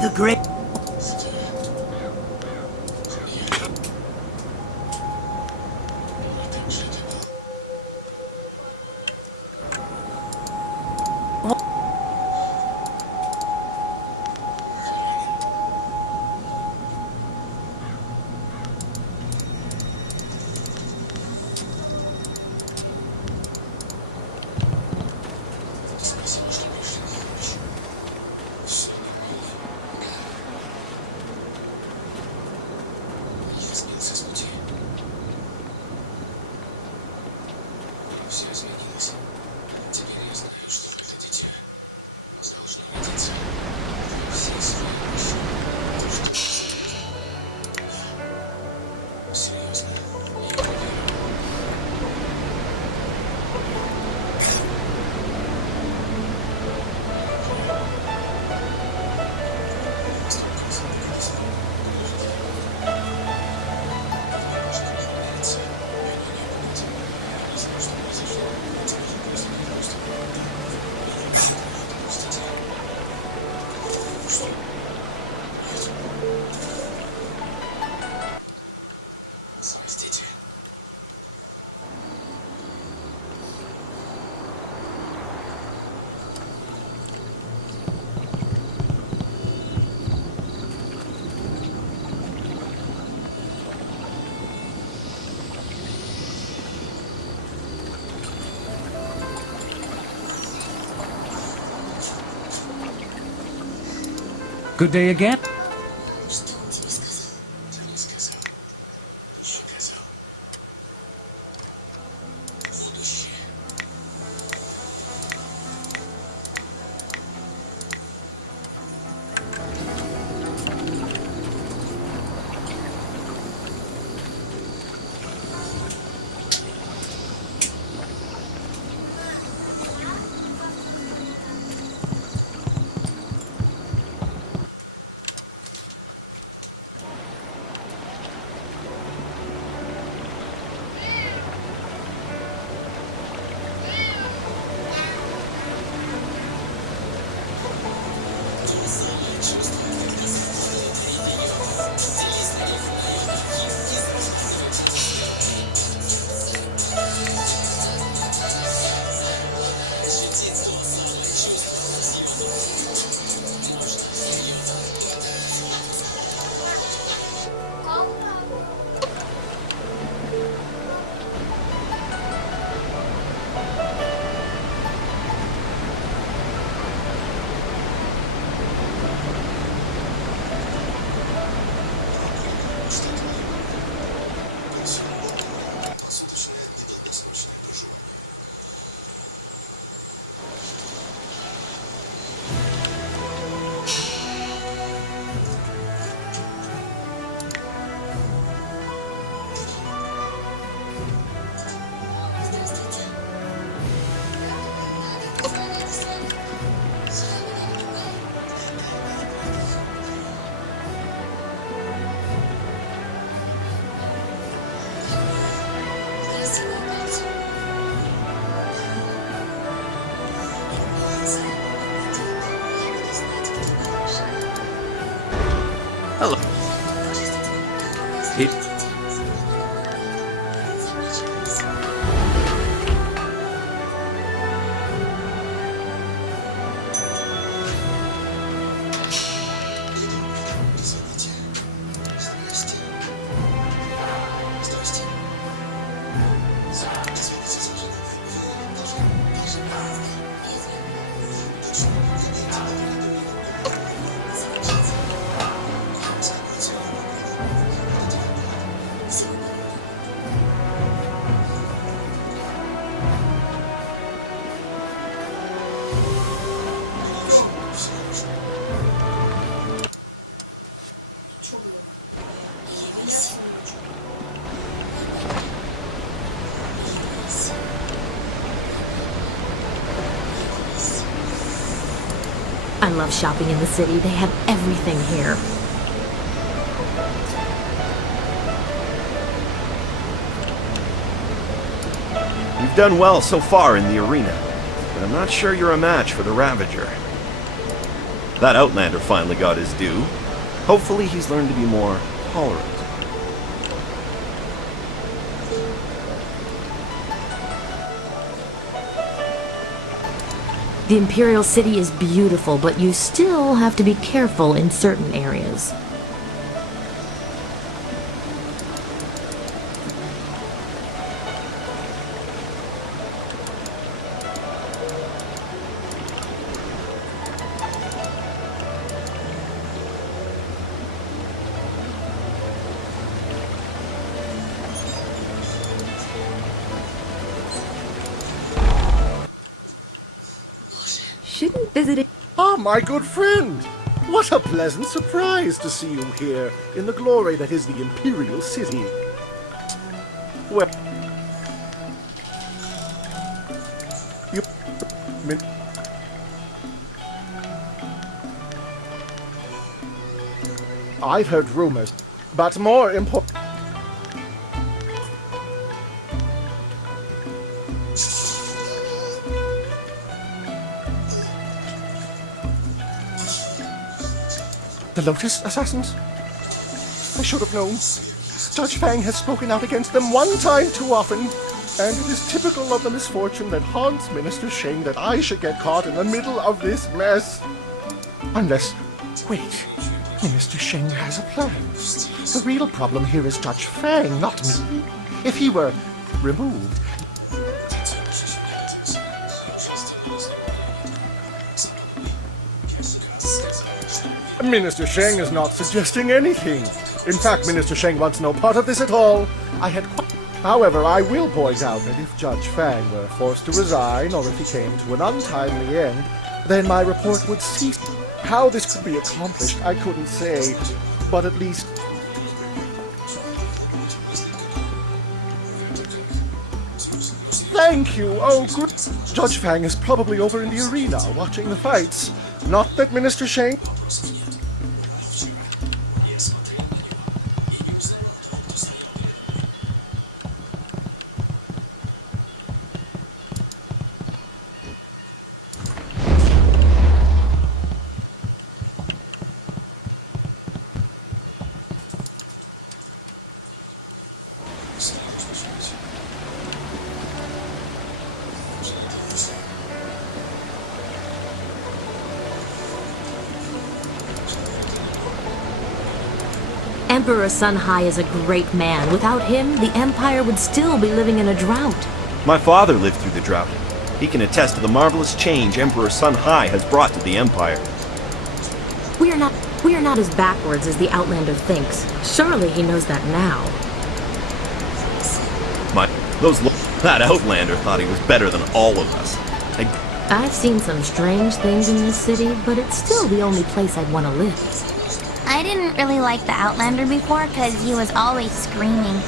The great... Good day again. Hello. I love shopping in the city. They have everything here. You've done well so far in the arena, but I'm not sure you're a match for the Ravager. That Outlander finally got his due. Hopefully he's learned to be more tolerant. The Imperial City is beautiful, but you still have to be careful in certain areas. Shouldn't visit it. Ah, my good friend! What a pleasant surprise to see you here in the glory that is the Imperial City. Well, you... I've heard rumors, but more important... The Lotus Assassins? I should have known. Judge Fang has spoken out against them one time too often, and it is typical of the misfortune that haunts Minister Sheng that I should get caught in the middle of this mess. Unless... wait. Minister Sheng has a plan. The real problem here is Judge Fang, not me. If he were removed... Minister Sheng is not suggesting anything. In fact, Minister Sheng wants no part of this at all. However, I will point out that if Judge Fang were forced to resign, or if he came to an untimely end, then my report would cease. How this could be accomplished, I couldn't say, but at least... Thank you! Oh, good. Judge Fang is probably over in the arena, watching the fights. Not that Minister Sheng... Emperor Sun Hai is a great man. Without him, the Empire would still be living in a drought. My father lived through the drought. He can attest to the marvelous change Emperor Sun Hai has brought to the Empire. We are not as backwards as the Outlander thinks. Surely he knows that now. That Outlander thought he was better than all of us. I've seen some strange things in this city, but it's still the only place I'd want to live. I didn't really like the Outlander before because he was always screaming.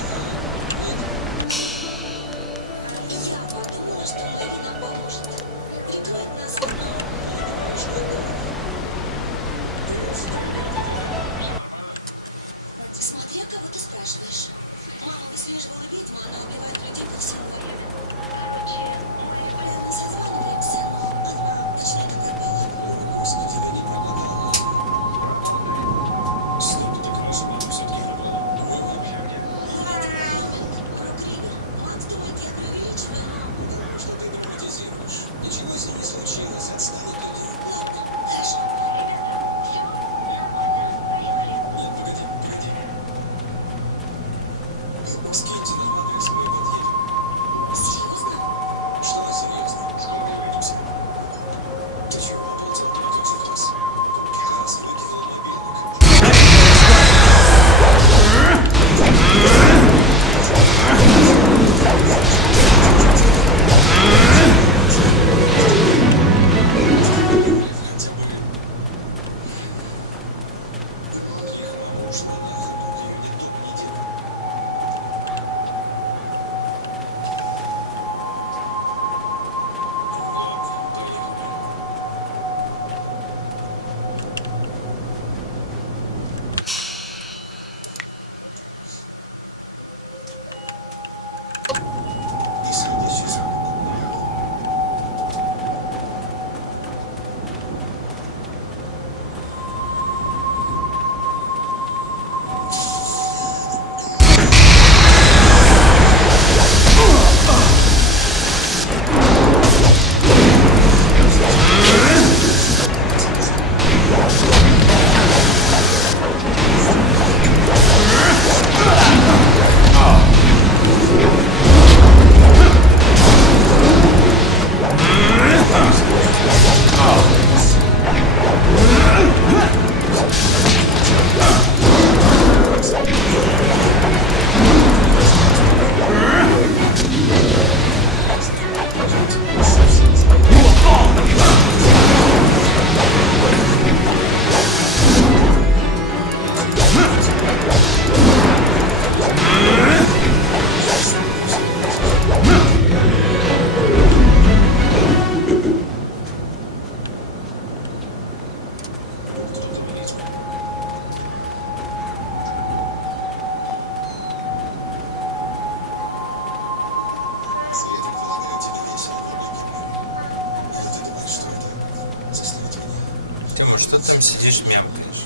сидишь мямкаешь.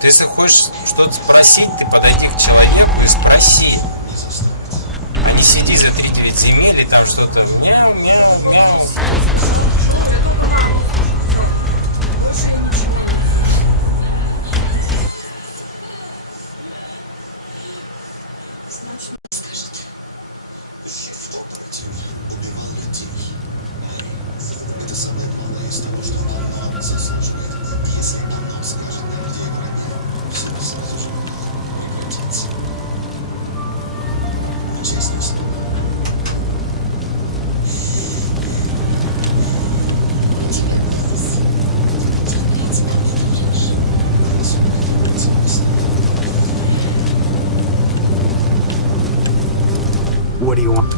Ты если хочешь что-то спросить, ты подойди к человеку и спроси. А не сиди за 3-9 земель и там что-то мяу-мяу-мяу. What do you want?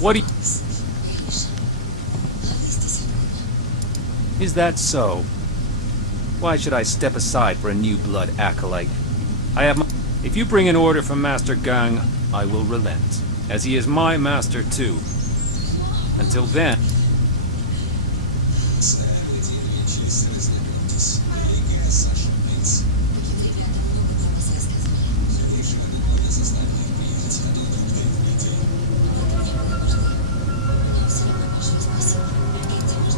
What do you... Is that so? Why should I step aside for a new blood acolyte? I have my... If you bring an order from Master Gang, I will relent, as he is my master too. Until then...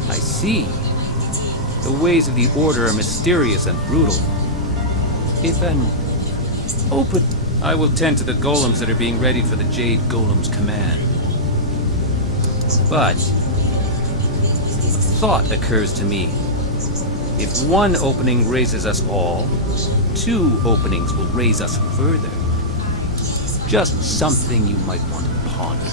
I see. The ways of the Order are mysterious and brutal. If an open... I will tend to the golems that are being readied for the Jade Golem's command. But... a thought occurs to me. If one opening raises us all, 2 openings will raise us further. Just something you might want to ponder.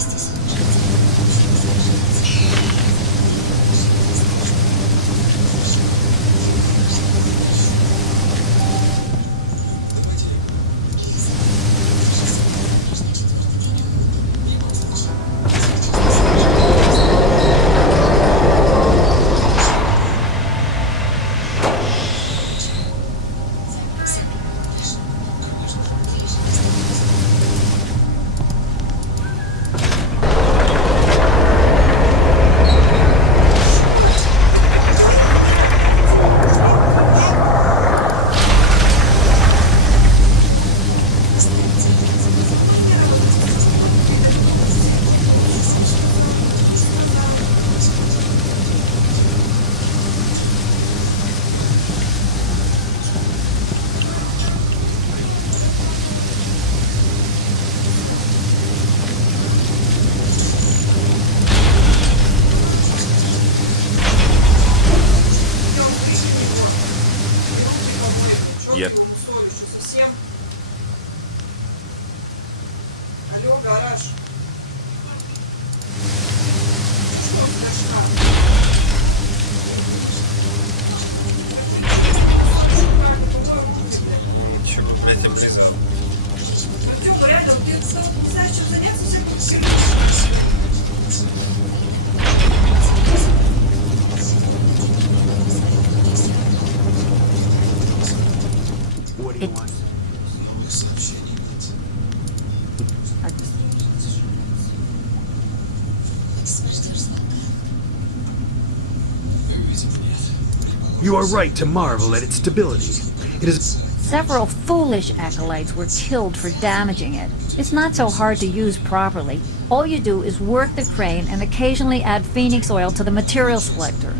Yep. Алло, гараж. Чего, блядь, я призвал? Артём, реально, ты не знаешь, чем заняться всем? What do you want? You are right to marvel at its stability. It is... Several foolish acolytes were killed for damaging it. It's not so hard to use properly. All you do is work the crane and occasionally add phoenix oil to the material selector.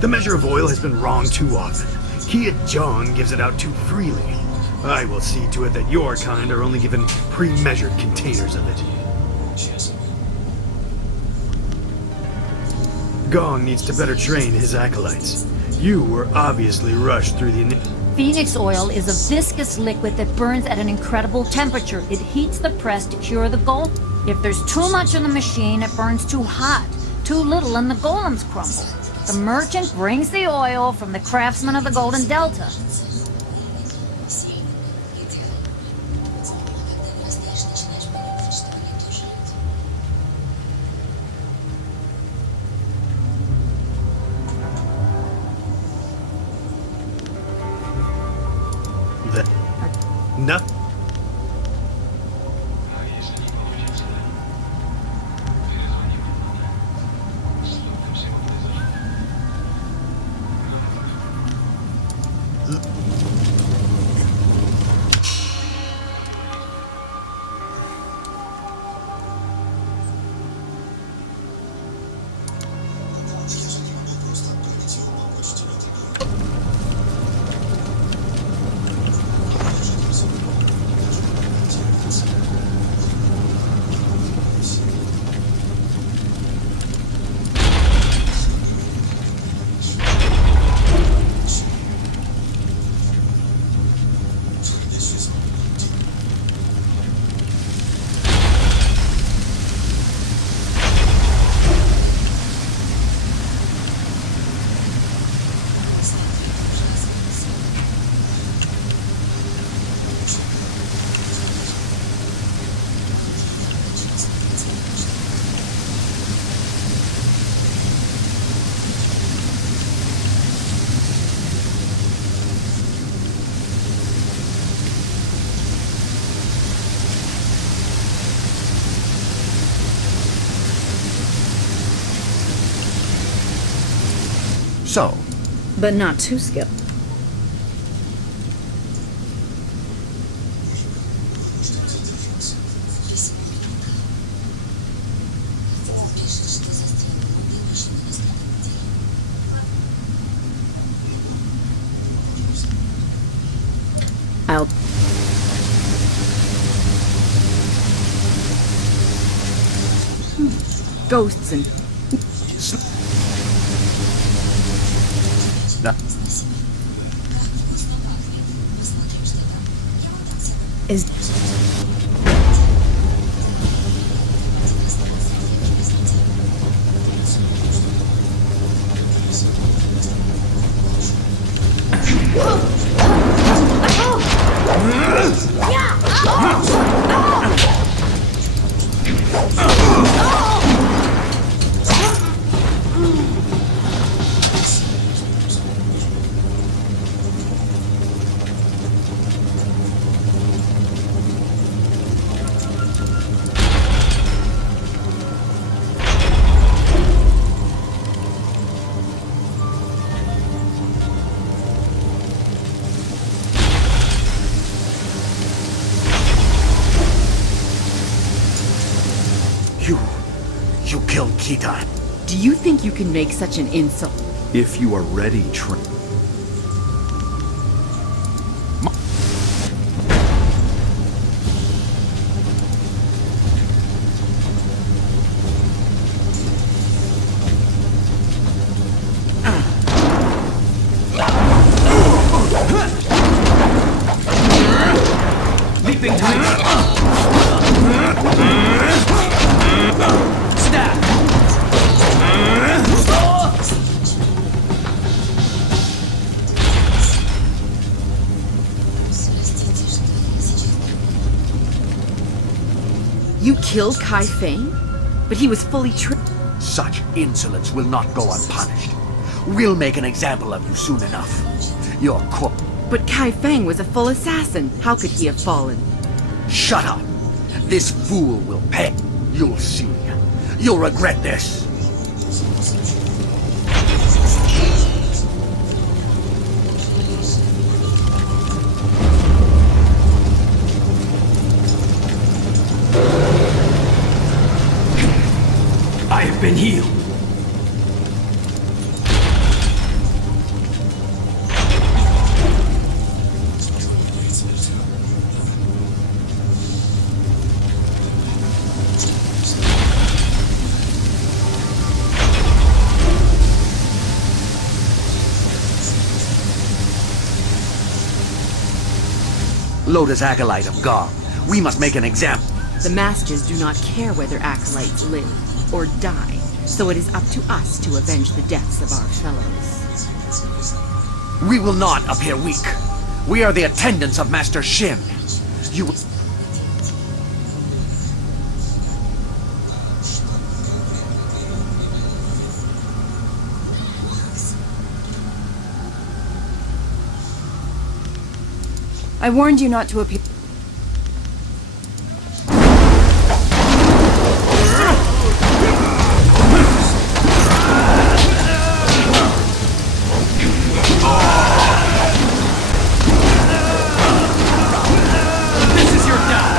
The measure of oil has been wrong too often. Kia John gives it out too freely. I will see to it that your kind are only given pre-measured containers of it. Gong needs to better train his acolytes. You were obviously rushed through the... Phoenix oil is a viscous liquid that burns at an incredible temperature. It heats the press to cure the gold. If there's too much in the machine, it burns too hot. Too little and the golems crumble. The merchant brings the oil from the craftsman of the Golden Delta. Nothing. So, But not too skilled. I'll... Ghosts and... Is... You killed Kita. Do you think you can make such an insult? If you are ready, Leaping tiger. Stab. You killed Kai Feng? But he was fully Such insolence will not go unpunished. We'll make an example of you soon enough. Your corpse. But Kai Feng was a full assassin. How could he have fallen? Shut up! This fool will pay. You'll see. You'll regret this. and heal. Lotus Acolyte of Gong. We must make an example. The Masters do not care whether acolytes live or die, so it is up to us to avenge the deaths of our fellows. We will not appear weak. We are the attendants of Master Shin. You... I warned you not to appear. This is your death!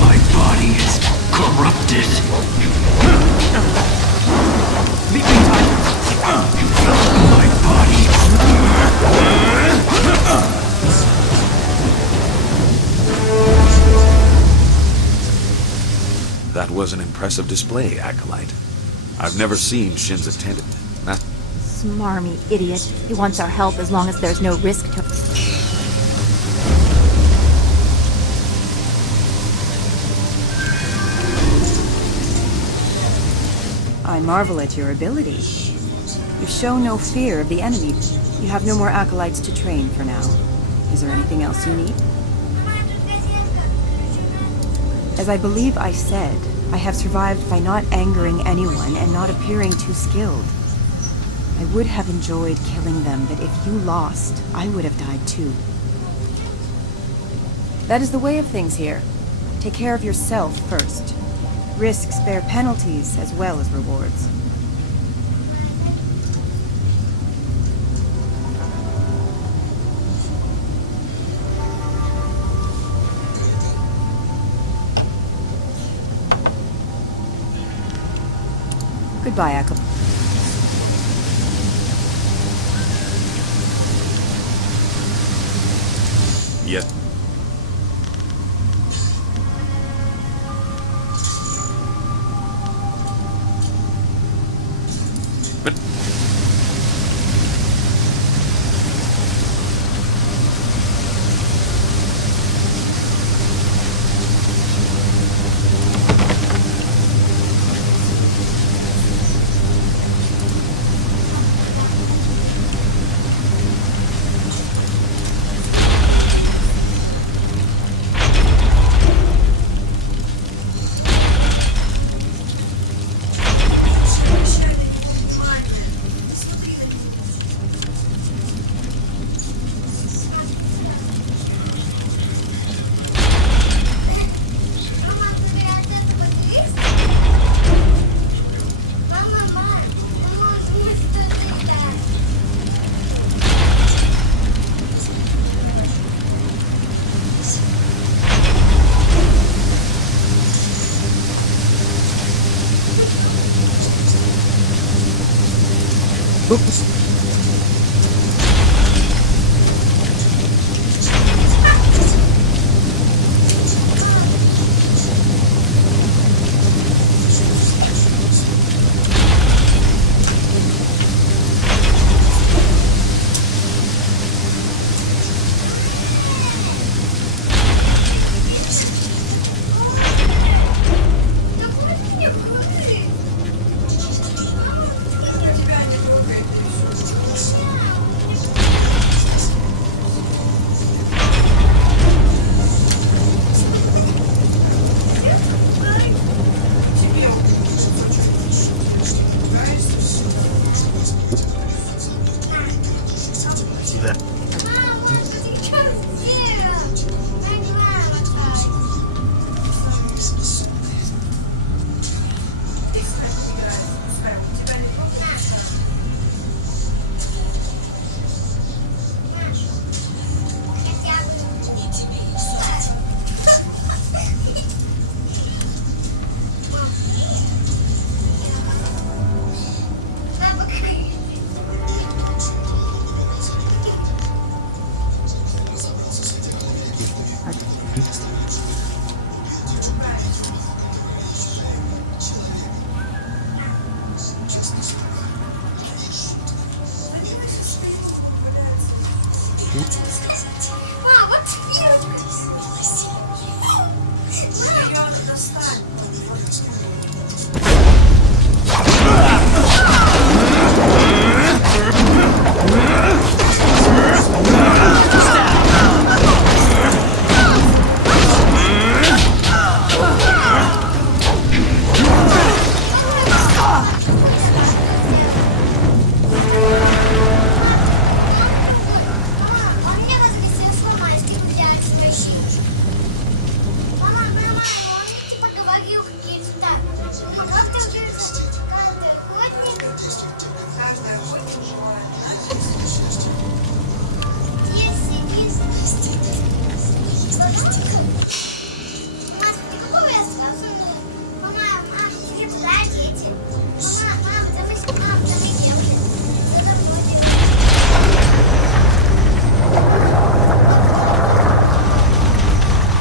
My body is corrupted. Leaping Tigers! My body. That was an impressive display, Acolyte. I've never seen Shin's attendant. Smarmy idiot. He wants our help as long as there's no risk to... I marvel at your ability. You show no fear of the enemy. You have no more acolytes to train for now. Is there anything else you need? As I believe I said, I have survived by not angering anyone and not appearing too skilled. I would have enjoyed killing them, but if you lost, I would have died too. That is the way of things here. Take care of yourself first. Risks bear penalties as well as rewards. Goodbye, Echo. Yes. Oops.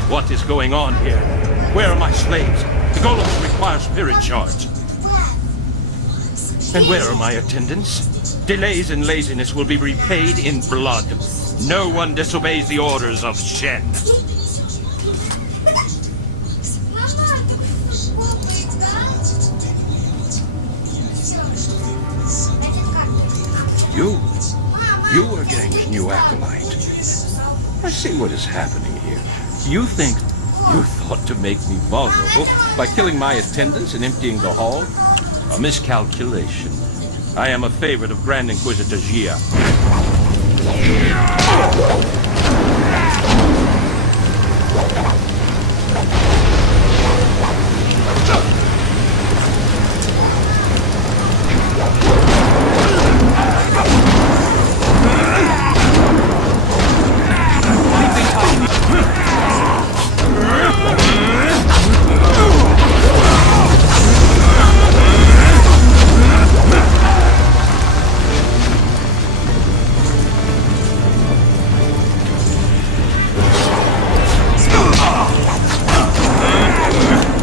What is going on here? Where are my slaves? The golems require spirit shards. And where are my attendants? Delays and laziness will be repaid in blood. No one disobeys the orders of Shen. You are Gang's new acolyte. I see what is happening here. You thought to make me vulnerable by killing my attendants and emptying the hall? A miscalculation. I am a favorite of Grand Inquisitor Jia.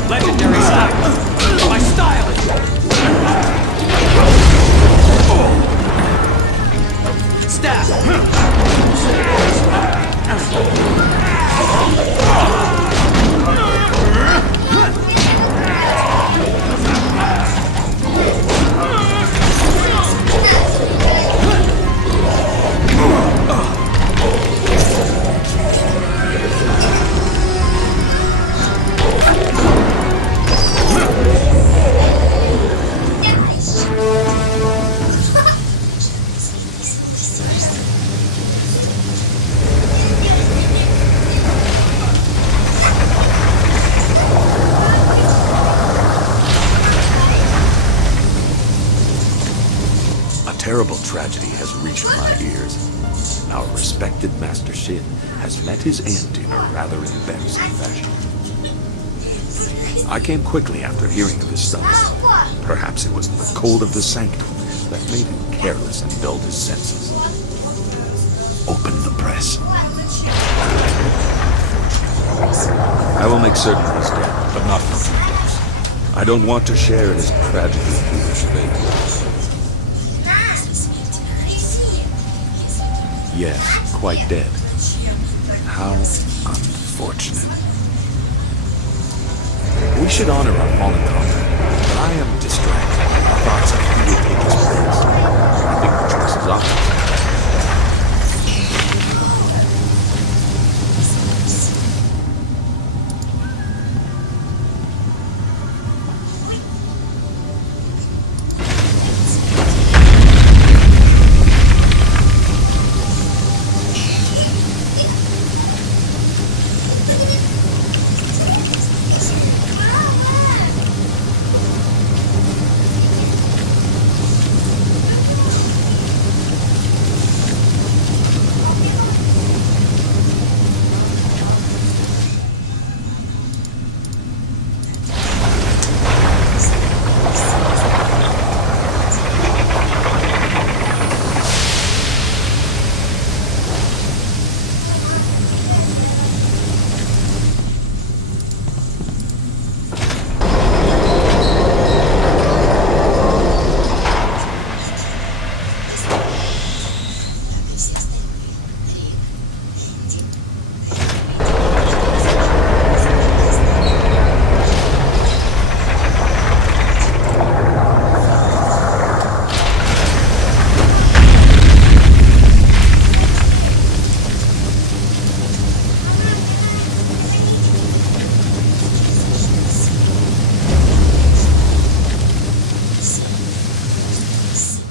Legendary style. My style is terrible tragedy has reached my ears. Our respected Master Shin has met his end in a rather embarrassing fashion. I came quickly after hearing of his stumble. Perhaps it was the cold of the sanctum that made him careless and dulled his senses. Open the press. I will make certain he's dead, but not from overdose. I don't want to share in his tragically foolish fate. Yes, quite dead. How unfortunate. We should honor our fallen comrade, but I am distracted by the thoughts of who will take his place. I think the choice is obvious.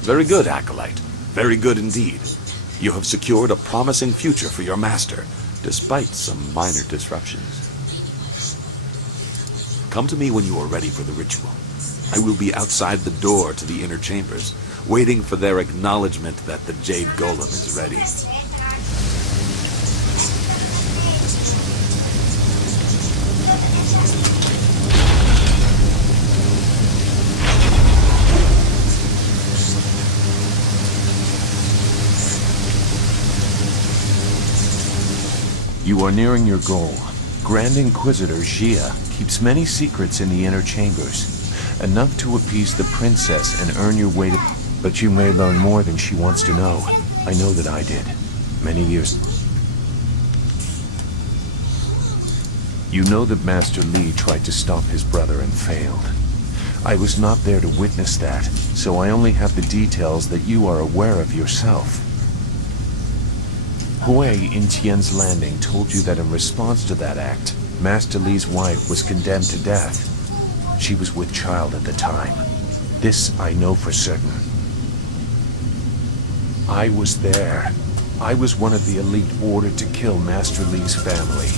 Very good, Acolyte. Very good indeed. You have secured a promising future for your master, despite some minor disruptions. Come to me when you are ready for the ritual. I will be outside the door to the inner chambers, waiting for their acknowledgement that the Jade Golem is ready. You are nearing your goal. Grand Inquisitor Jia keeps many secrets in the inner chambers. Enough to appease the princess and earn your way to... But you may learn more than she wants to know. I know that I did. Many years... You know that Master Li tried to stop his brother and failed. I was not there to witness that, so I only have the details that you are aware of yourself. Hui in Tian's Landing told you that in response to that act, Master Li's wife was condemned to death. She was with child at the time. This I know for certain. I was there. I was one of the elite ordered to kill Master Li's family.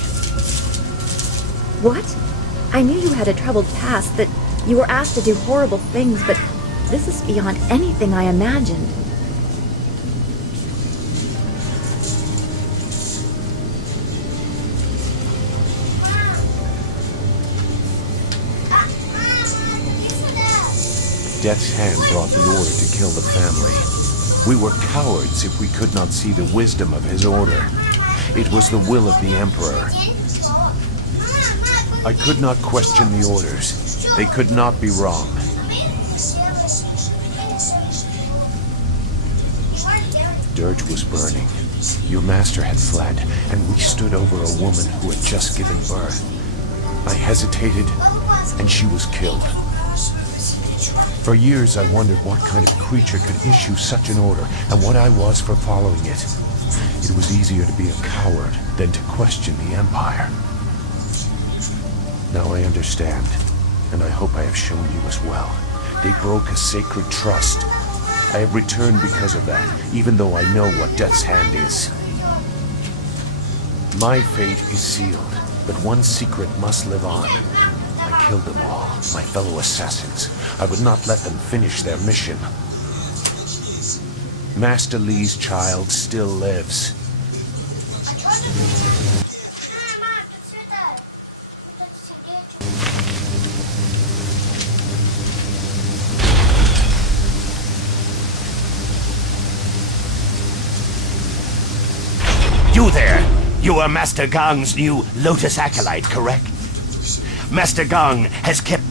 What? I knew you had a troubled past, that you were asked to do horrible things, but this is beyond anything I imagined. Death's hand brought the order to kill the family. We were cowards if we could not see the wisdom of his order. It was the will of the Emperor. I could not question the orders. They could not be wrong. Dirge was burning. Your master had fled, and we stood over a woman who had just given birth. I hesitated, and she was killed. For years I wondered what kind of creature could issue such an order, and what I was for following it. It was easier to be a coward than to question the Empire. Now I understand, and I hope I have shown you as well. They broke a sacred trust. I have returned because of that, even though I know what Death's hand is. My fate is sealed, but one secret must live on. I killed them all, my fellow assassins. I would not let them finish their mission. Master Li's child still lives. You there! You are Master Gong's new Lotus Acolyte, correct? Master Gong has kept...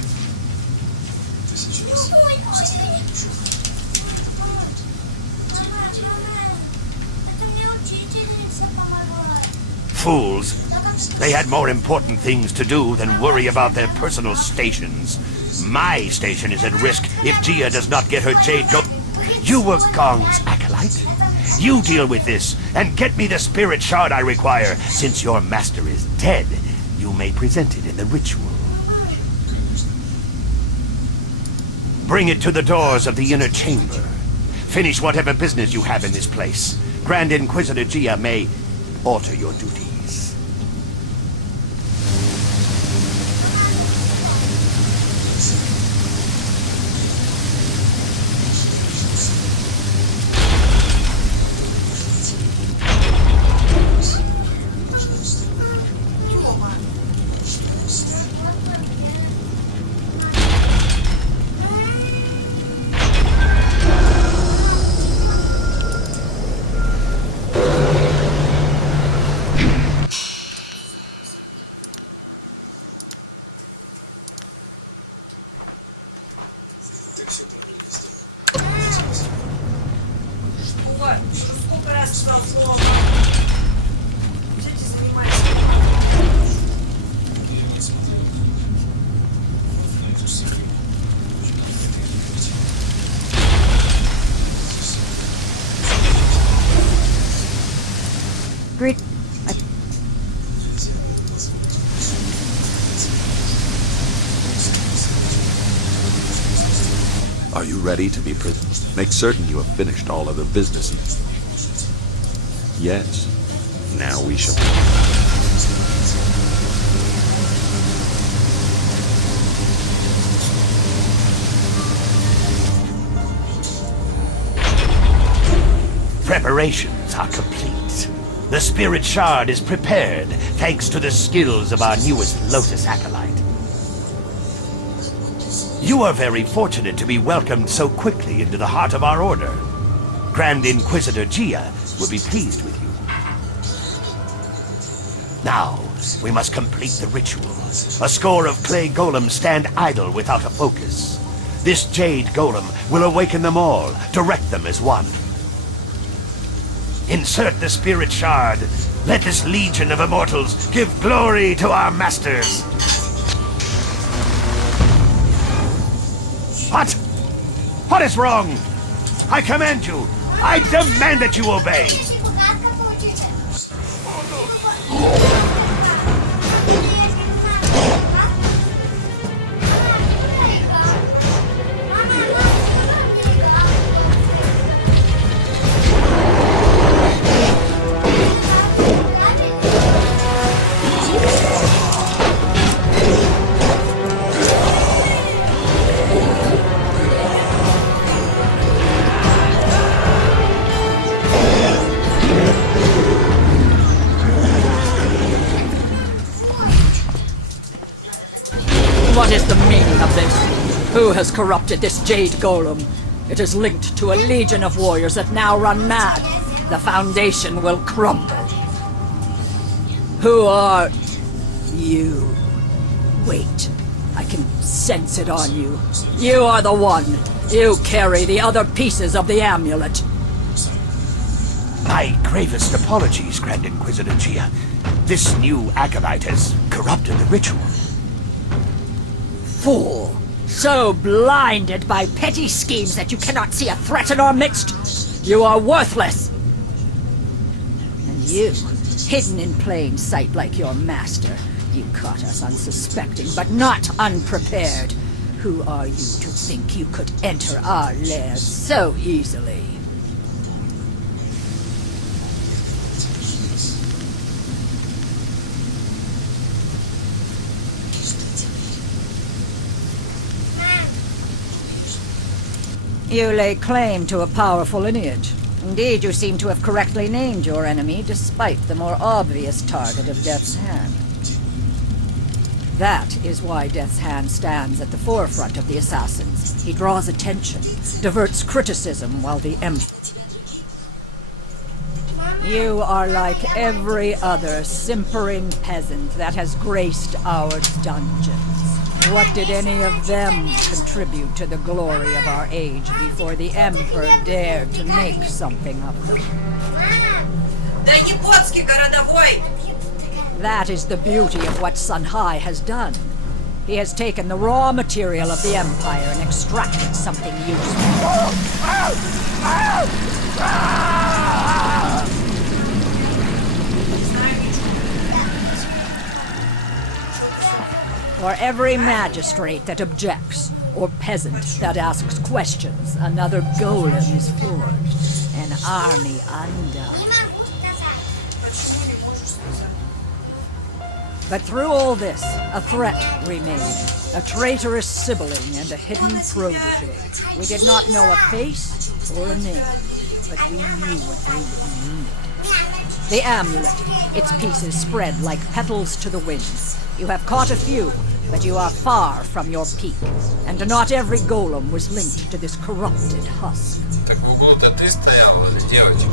Fools. They had more important things to do than worry about their personal stations. My station is at risk if Jia does not get her Jade You were Gong's acolyte. You deal with this, and get me the spirit shard I require. Since your master is dead, you may present it in the ritual. Bring it to the doors of the inner chamber. Finish whatever business you have in this place. Grand Inquisitor Jia may alter your duties. Great. Are you ready to be Make certain you have finished all other business. Yes. Now we shall... Preparations are complete. The Spirit Shard is prepared, thanks to the skills of our newest Lotus Acolyte. You are very fortunate to be welcomed so quickly into the heart of our order. Grand Inquisitor Gia will be pleased with you. Now, we must complete the ritual. A score of clay golems stand idle without a focus. This Jade Golem will awaken them all, direct them as one. Insert the Spirit Shard. Let this legion of immortals give glory to our masters. What? What is wrong? I command you. I demand that you obey. What is the meaning of this? Who has corrupted this Jade Golem? It is linked to a legion of warriors that now run mad. The Foundation will crumble. Who are you? Wait, I can sense it on you. You are the one. You carry the other pieces of the amulet. My gravest apologies, Grand Inquisitor Gia. This new acolyte has corrupted the ritual. Fool! So blinded by petty schemes that you cannot see a threat in our midst? You are worthless! And you, hidden in plain sight like your master, you caught us unsuspecting but not unprepared. Who are you to think you could enter our lair so easily? You lay claim to a powerful lineage. Indeed, you seem to have correctly named your enemy, despite the more obvious target of Death's Hand. That is why Death's Hand stands at the forefront of the assassins. He draws attention, diverts criticism, while the You are like every other simpering peasant that has graced our dungeons. What did any of them contribute to the glory of our age before the Emperor dared to make something of them? That is the beauty of what Sun Hai has done. He has taken the raw material of the Empire and extracted something useful. For every magistrate that objects, or peasant that asks questions, another golem is forged, an army undone. But through all this, a threat remained, a traitorous sibling and a hidden protege. We did not know a face or a name, but we knew what they would need. The amulet, its pieces spread like petals to the wind. You have caught a few, but you are far from your peak, and not every golem was linked to this corrupted husk. Так в углу-то ты стояла, девочка?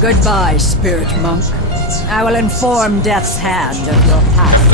Goodbye, spirit monk. I will inform Death's Hand of your path.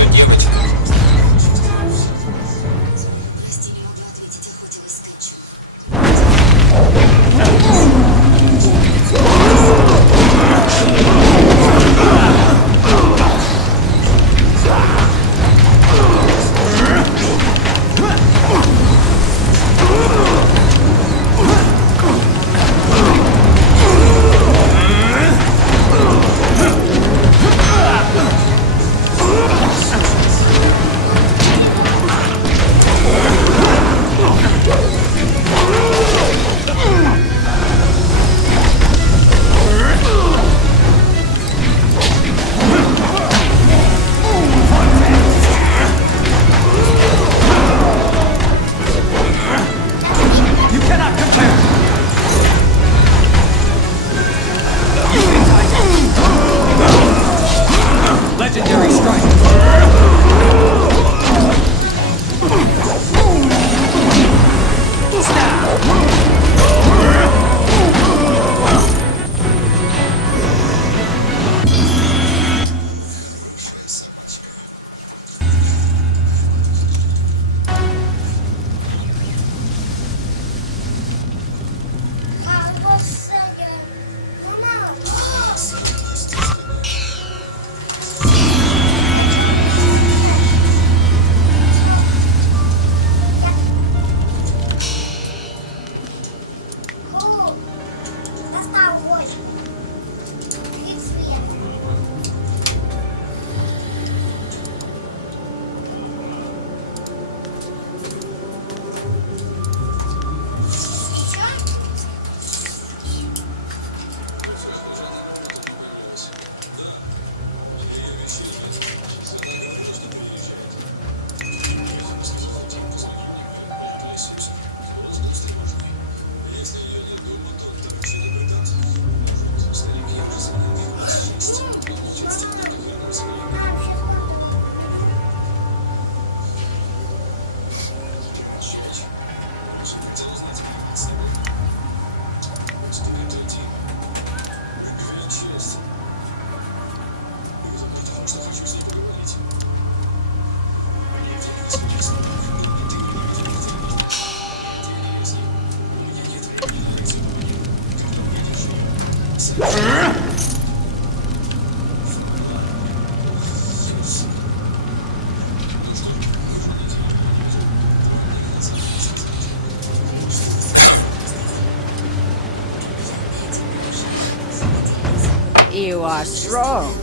You are strong,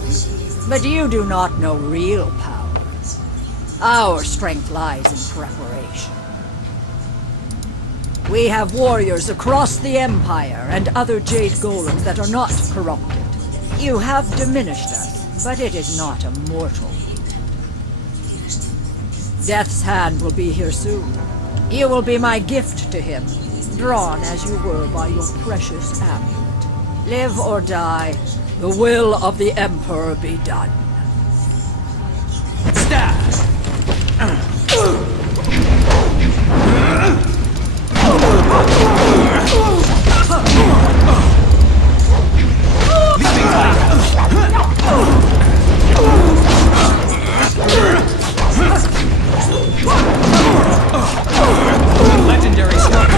but you do not know real power. Our strength lies in preparation. We have warriors across the Empire and other Jade Golems that are not corrupted. You have diminished us, but it is not a mortal wound. Death's hand will be here soon. You will be my gift to him, drawn as you were by your precious amulet. Live or die, the will of the Emperor be done. Legendary strike.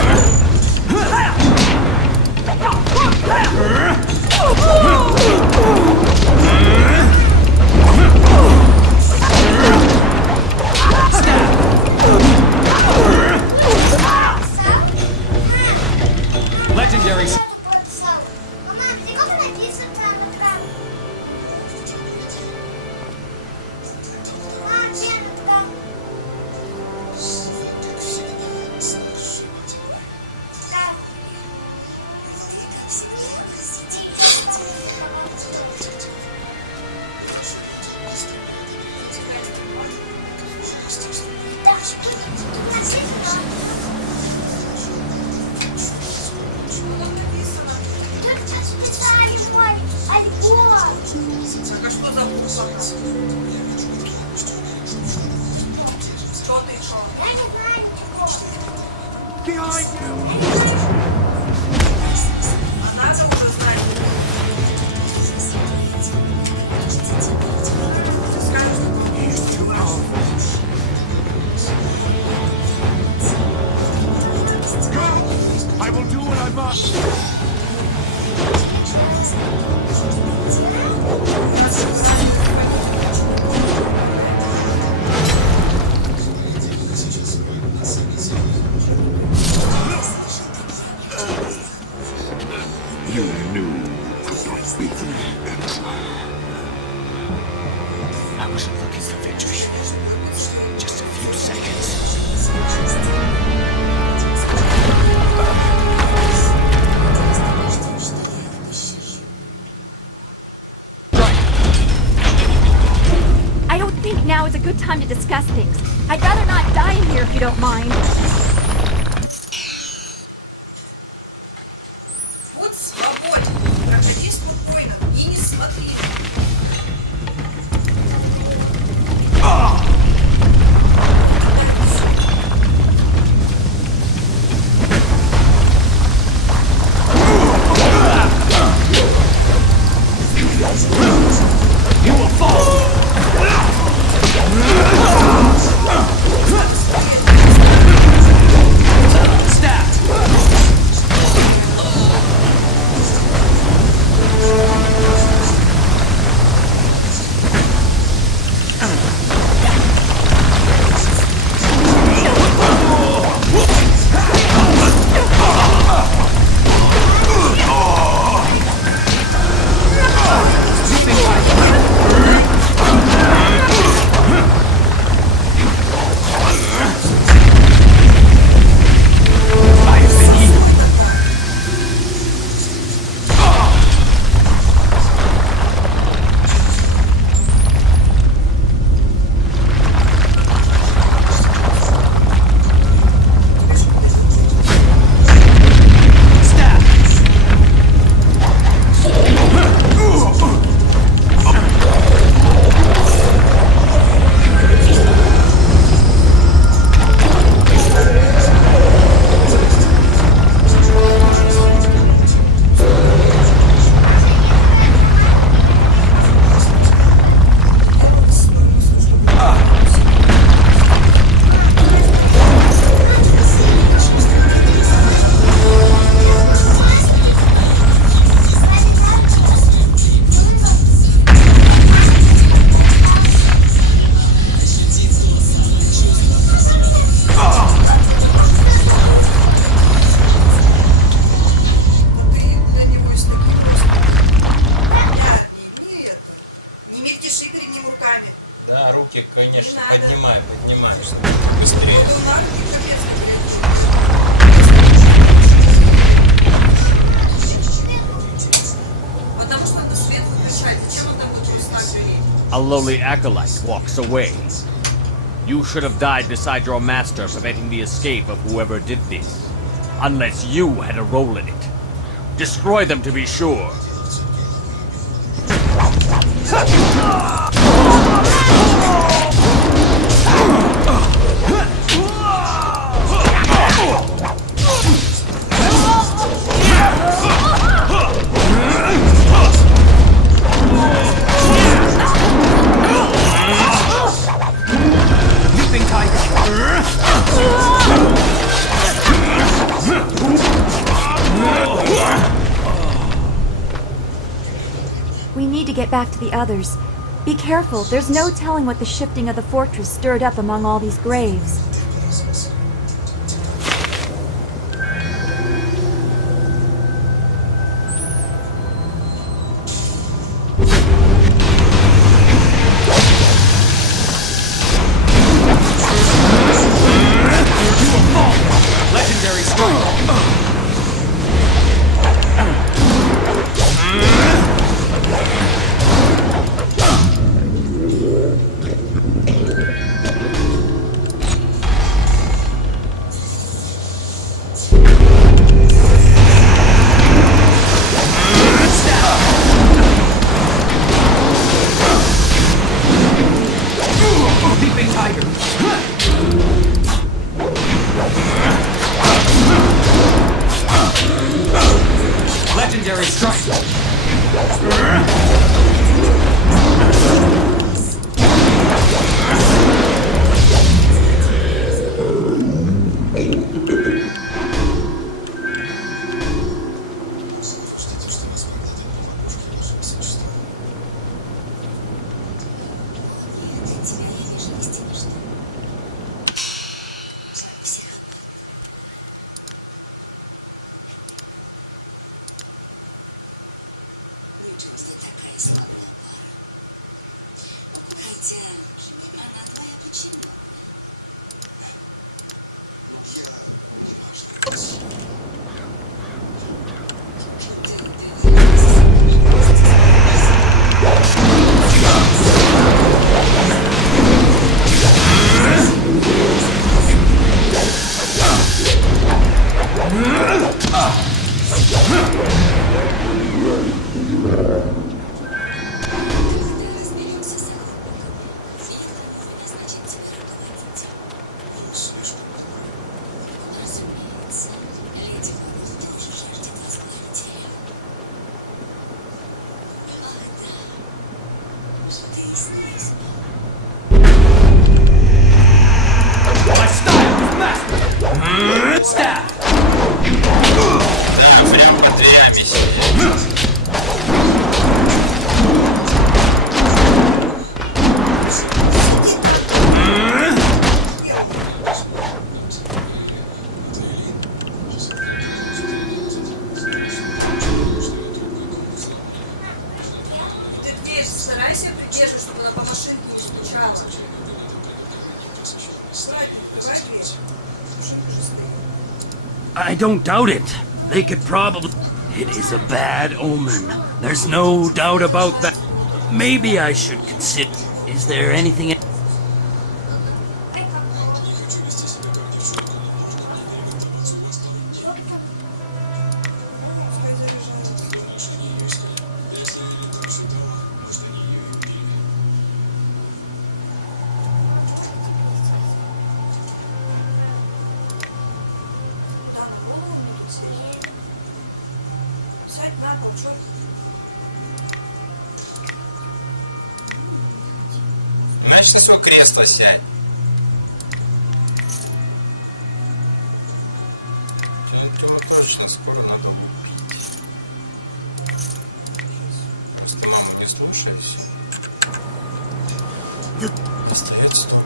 Legendary. I will do what I must. You knew you could not beat me, exile. I wasn't looking for victory. Just a few seconds. I don't think now is a good time to discuss things. I'd rather not die in here if you don't mind. Вот свободен. Проходи спокойно и не смотри. You will fall. Stat. A lowly acolyte walks away. You should have died beside your master, preventing the escape of whoever did this. Unless you had a role in it. Destroy them to be sure. We need to get back to the others. Be careful, there's no telling what the shifting of the fortress stirred up among all these graves. Legendary strike! Legendary strike! I don't doubt it. They could probably... It is a bad omen. There's no doubt about that. Maybe I should consider... Is there anything... Значит, на свое кресло сядь. Этого точно скоро надо убить. Просто маму не слушайся. Стоять стопы.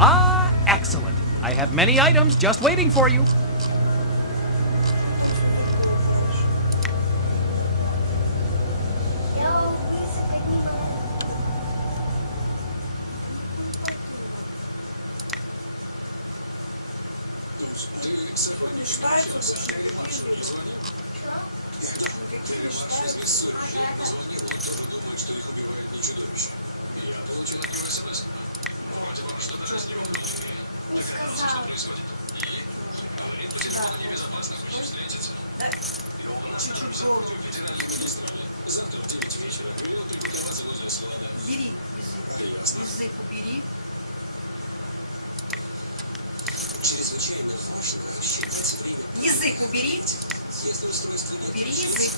Ah! have many items just waiting for you. Язык убери. Убери язык.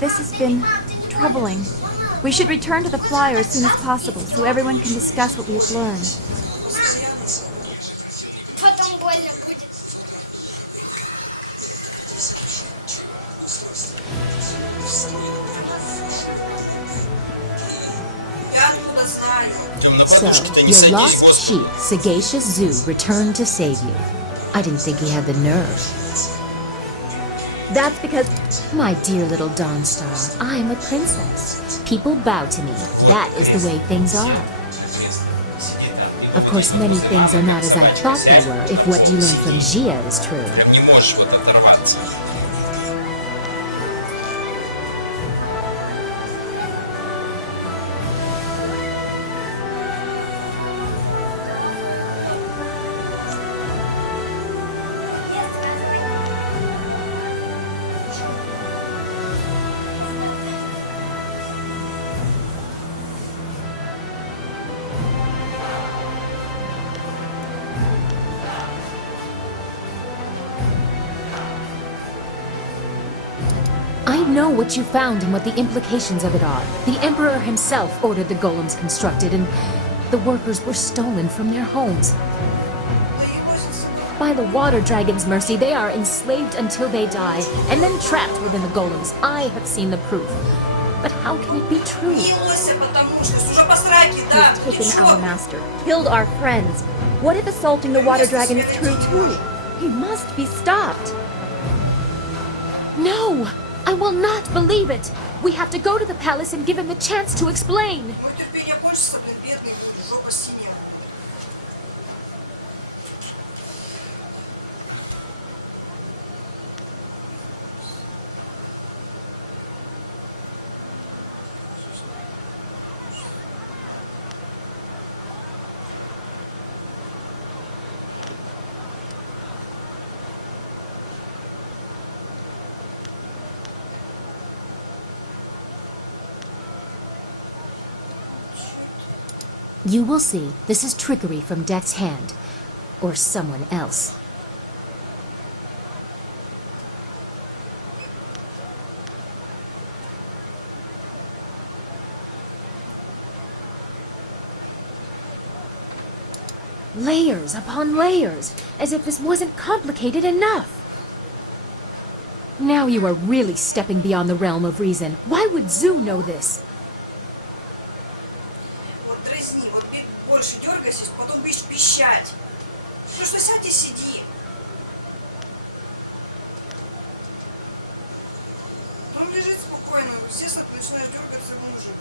This has been troubling. We should return to the flyer as soon as possible so everyone can discuss what we have learned. Потом больно будет. So, your lost sheep, Sagacious Zoo, returned to save you. I didn't think he had the nerve. That's because, my dear little Dawnstar, I'm a princess. People bow to me. That is the way things are. Of course, many things are not as I thought they were, if what you learned from Gia is true. Прям не можешь вот оторваться. I know what you found and what the implications of it are. The Emperor himself ordered the golems constructed, and the workers were stolen from their homes. By the Water Dragon's mercy, they are enslaved until they die, and then trapped within the golems. I have seen the proof. But how can it be true? He has taken our master, killed our friends. What if assaulting the Water Dragon is true too? He must be stopped. No! I will not believe it! We have to go to the palace and give him a chance to explain! You will see, this is trickery from Death's hand. Or someone else. Layers upon layers, as if this wasn't complicated enough. Now you are really stepping beyond the realm of reason. Why would Zoo know this? Больше дергайся, потом будешь пищать. Ну что, сядь и сиди. Он лежит спокойно, естественно, ты начинаешь дергаться глубже.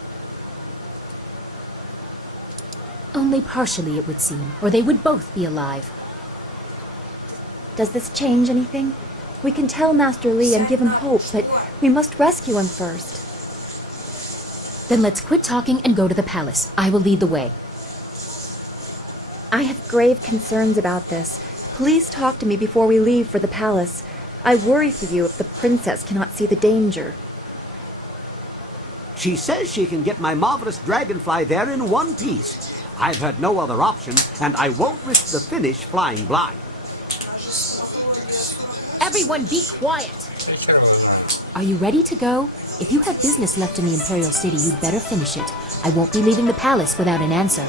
Only partially, it would seem, or they would both be alive. Does this change anything? We can tell Master Li and give him hope, but we must rescue him first. Then let's quit talking and go to the palace. I will lead the way. I have grave concerns about this. Please talk to me before we leave for the palace. I worry for you if the princess cannot see the danger. She says she can get my marvelous dragonfly there in one piece. I've had no other option, and I won't risk the finish flying blind. Everyone be quiet! Are you ready to go? If you have business left in the Imperial City, you'd better finish it. I won't be leaving the palace without an answer.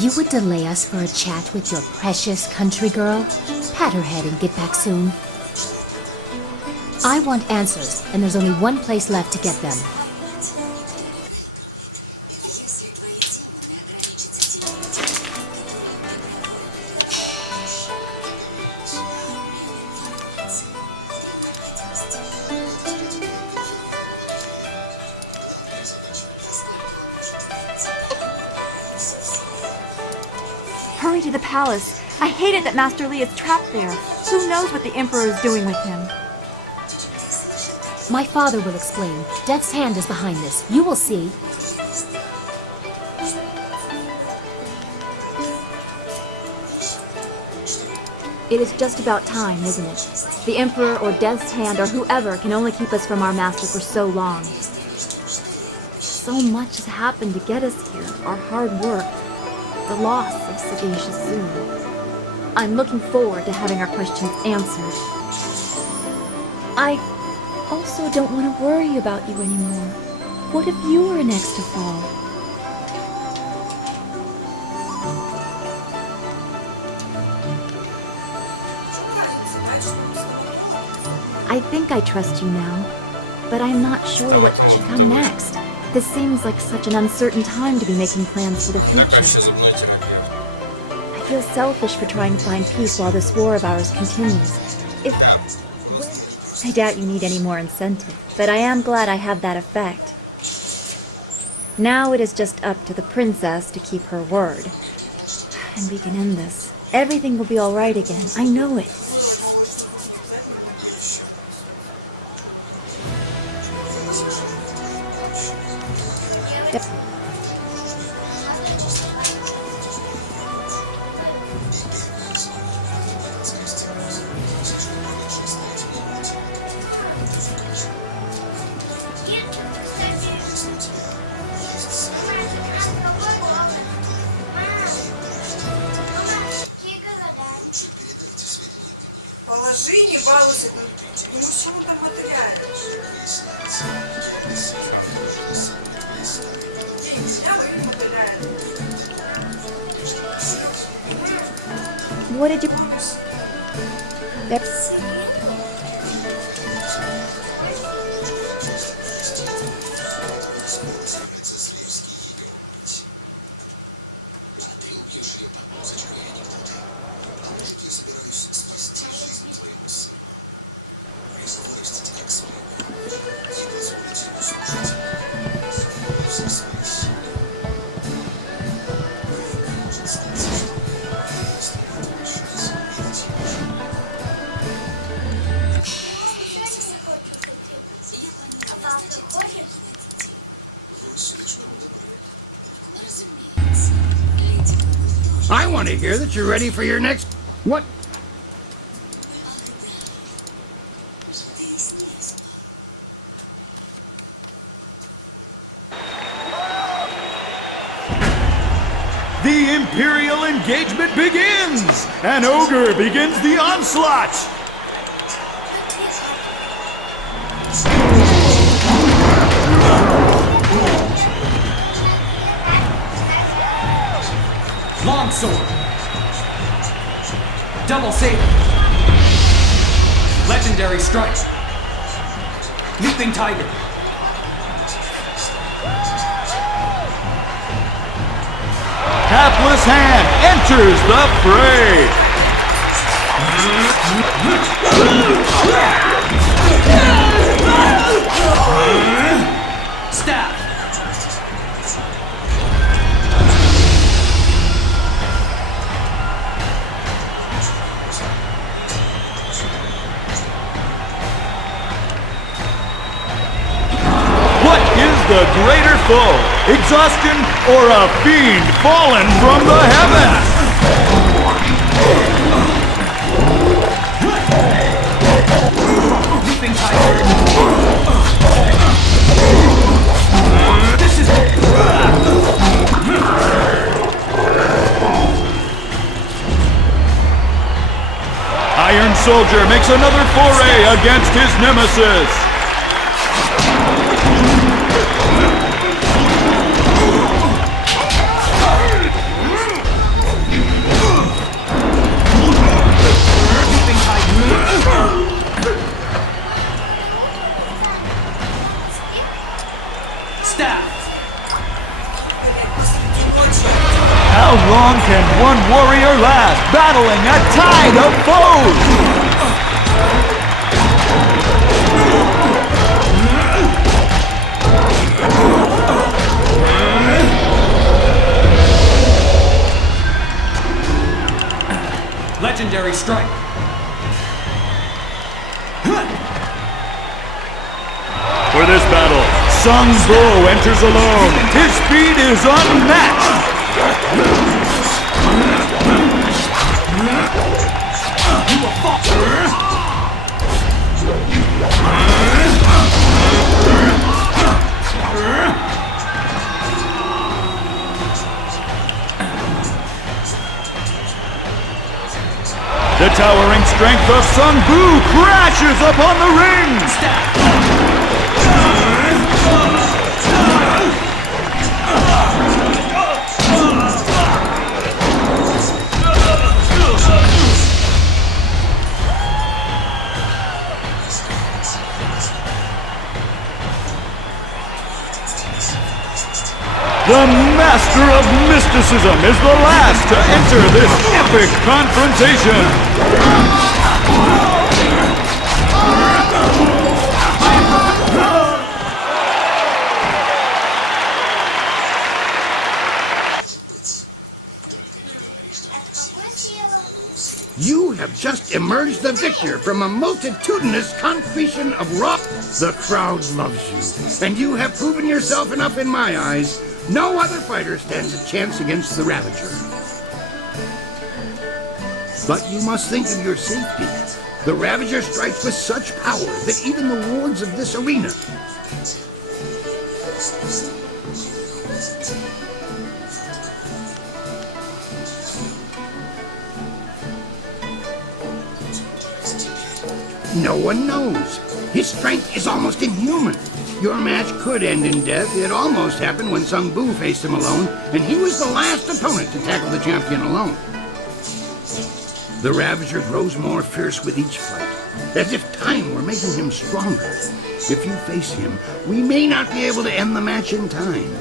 You would delay us for a chat with your precious country girl? Pat her head and get back soon. I want answers, and there's only one place left to get them. Hurry to the palace. I hate it that Master Li is trapped there. Who knows what the Emperor is doing with him? My father will explain. Death's hand is behind this. You will see. It is just about time, isn't it? The Emperor or Death's Hand or whoever can only keep us from our master for so long. So much has happened to get us here. Our hard work. The loss of Sagacious Zoo. I'm looking forward to having our questions answered. I also don't want to worry about you anymore. What if you were next to fall? I think I trust you now, but I'm not sure what should come next. This seems like such an uncertain time to be making plans for the future. I feel selfish for trying to find peace while this war of ours continues. I doubt you need any more incentive, but I am glad I have that effect. Now it is just up to the princess to keep her word. And we can end this. Everything will be alright again. I know it. Положи, не балуйся, ну чего там мотыляешь? What did you... I want to hear that you're ready for your next... What? The Imperial engagement begins! An ogre begins the onslaught! Longsword. Double saber. Legendary strike. Leaping tiger. Hapless Hand enters the fray! Stab. What is the greater foe? Exhaustion or a fiend fallen from the heavens? Leaping tiger. Iron Soldier makes another foray against his nemesis. How long can one warrior last, battling a tide of foes? Legendary strike. For this battle, Sung Bu enters alone. His speed is unmatched. The towering strength of Sung Bu crashes upon the ring! The Master of Mysticism is the last to enter this epic confrontation. You have just emerged the victor from a multitudinous competition of rock. The crowd loves you, and you have proven yourself enough in my eyes. No other fighter stands a chance against the Ravager. But you must think of your safety. The Ravager strikes with such power that even the wards of this arena no one knows. His strength is almost inhuman. Your match could end in death. It almost happened when Sung Bu faced him alone, and he was the last opponent to tackle the champion alone. The Ravager grows more fierce with each fight, as if time were making him stronger. If you face him, we may not be able to end the match in time.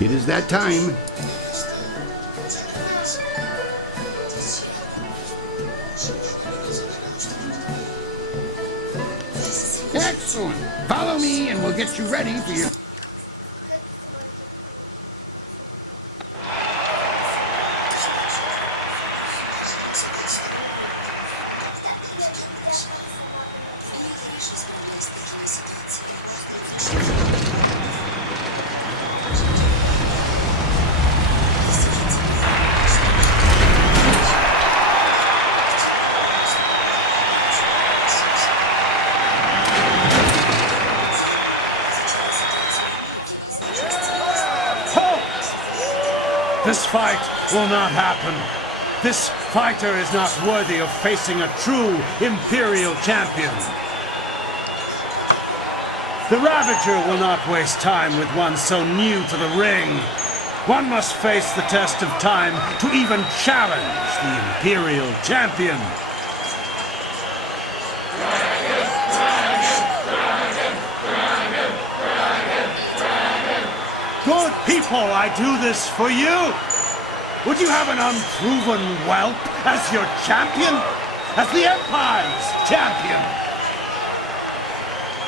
It is that time. Excellent. Follow me and we'll get you ready for your... This fight will not happen. This fighter is not worthy of facing a true Imperial champion. The Ravager will not waste time with one so new to the ring. One must face the test of time to even challenge the Imperial champion. Good people, I do this for you. Would you have an unproven whelp as your champion? As the Empire's champion?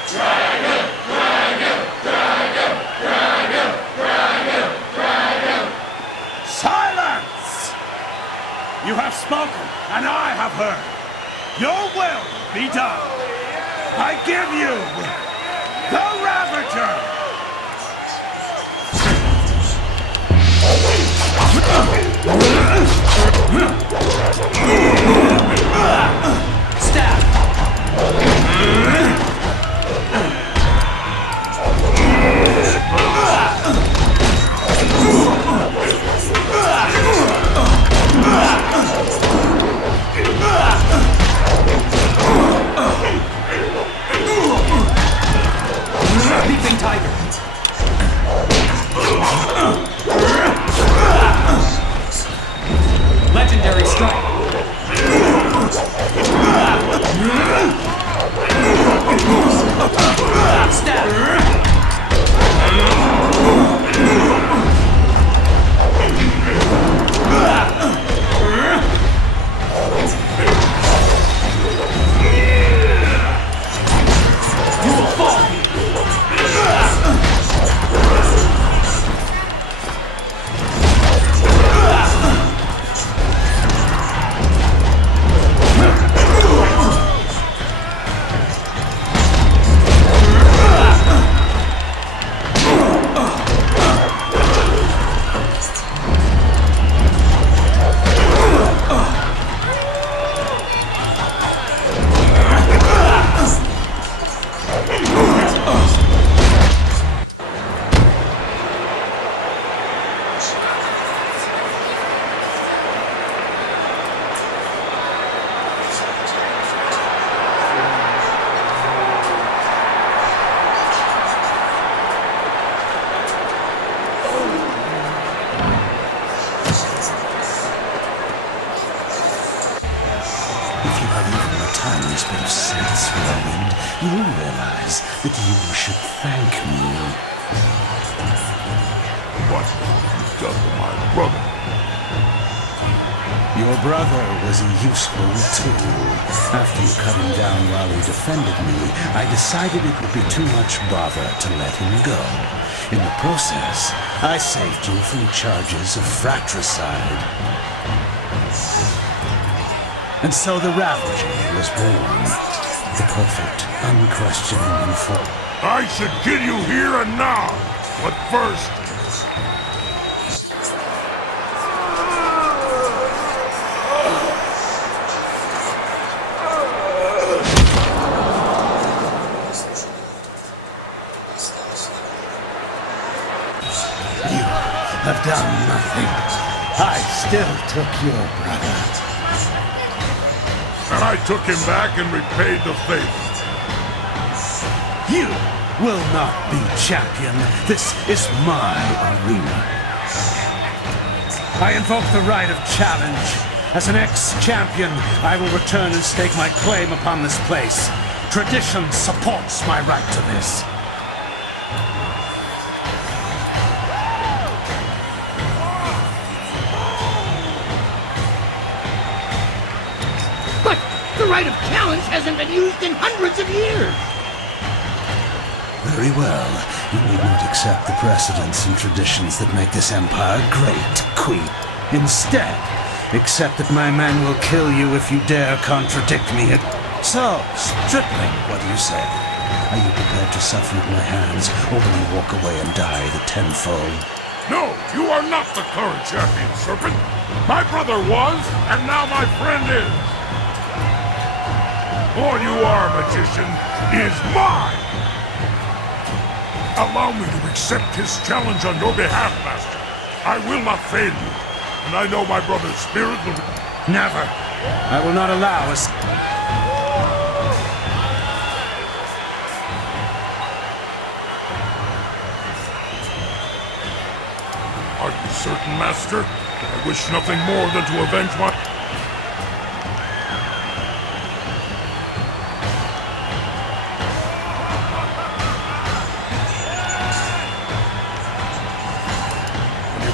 Dragon, dragon, dragon, dragon, dragon, dragon. Silence! You have spoken, and I have heard. Your will be done. I give you the Ravager! Stab! you'll realize that you should thank me. What have you done to my brother? Your brother was a useful tool. After you cut him down while he defended me, I decided it would be too much bother to let him go. In the process, I saved you from charges of fratricide. And so the Ravager was born. The perfect, unquestioning informant. I should kill you here and now, but first... Have done nothing. I still took your brother. And I took him back and repaid the favor. You will not be champion. This is my arena. I invoke the right of challenge. As an ex-champion, I will return and stake my claim upon this place. Tradition supports my right to this. But the right of challenge hasn't been used in hundreds of years. Very well. You need not accept the precedents and traditions that make this empire great, Queen. Instead, accept that my men will kill you if you dare contradict me. So, stripling, what do you say? Are you prepared to suffer at my hands, or will you walk away and die the tenfold? No, you are not the current champion, Serpent. My brother was, and now my friend is. All you are, magician, is mine! Allow me to accept his challenge on your behalf, Master. I will not fail you, and I know my brother's spirit will... Never. I will not allow us... Are you certain, Master? I wish nothing more than to avenge my...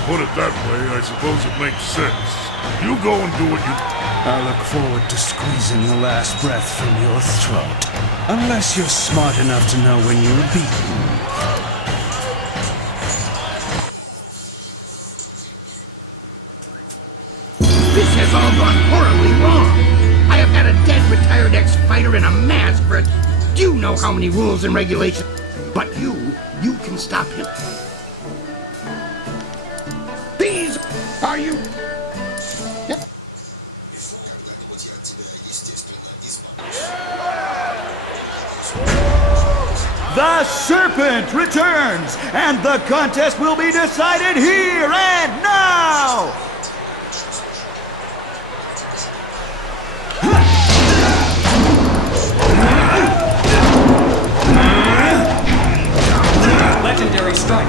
Put it that way, I suppose it makes sense. You go and do what you... I look forward to squeezing the last breath from your throat. Unless you're smart enough to know when you're beaten. This has all gone horribly wrong. I have had a dead retired ex-fighter in a mask for it. Do you know how many rules and regulations? But you can stop him. These are you... The Serpent returns, and the contest will be decided here and now! Legendary strike.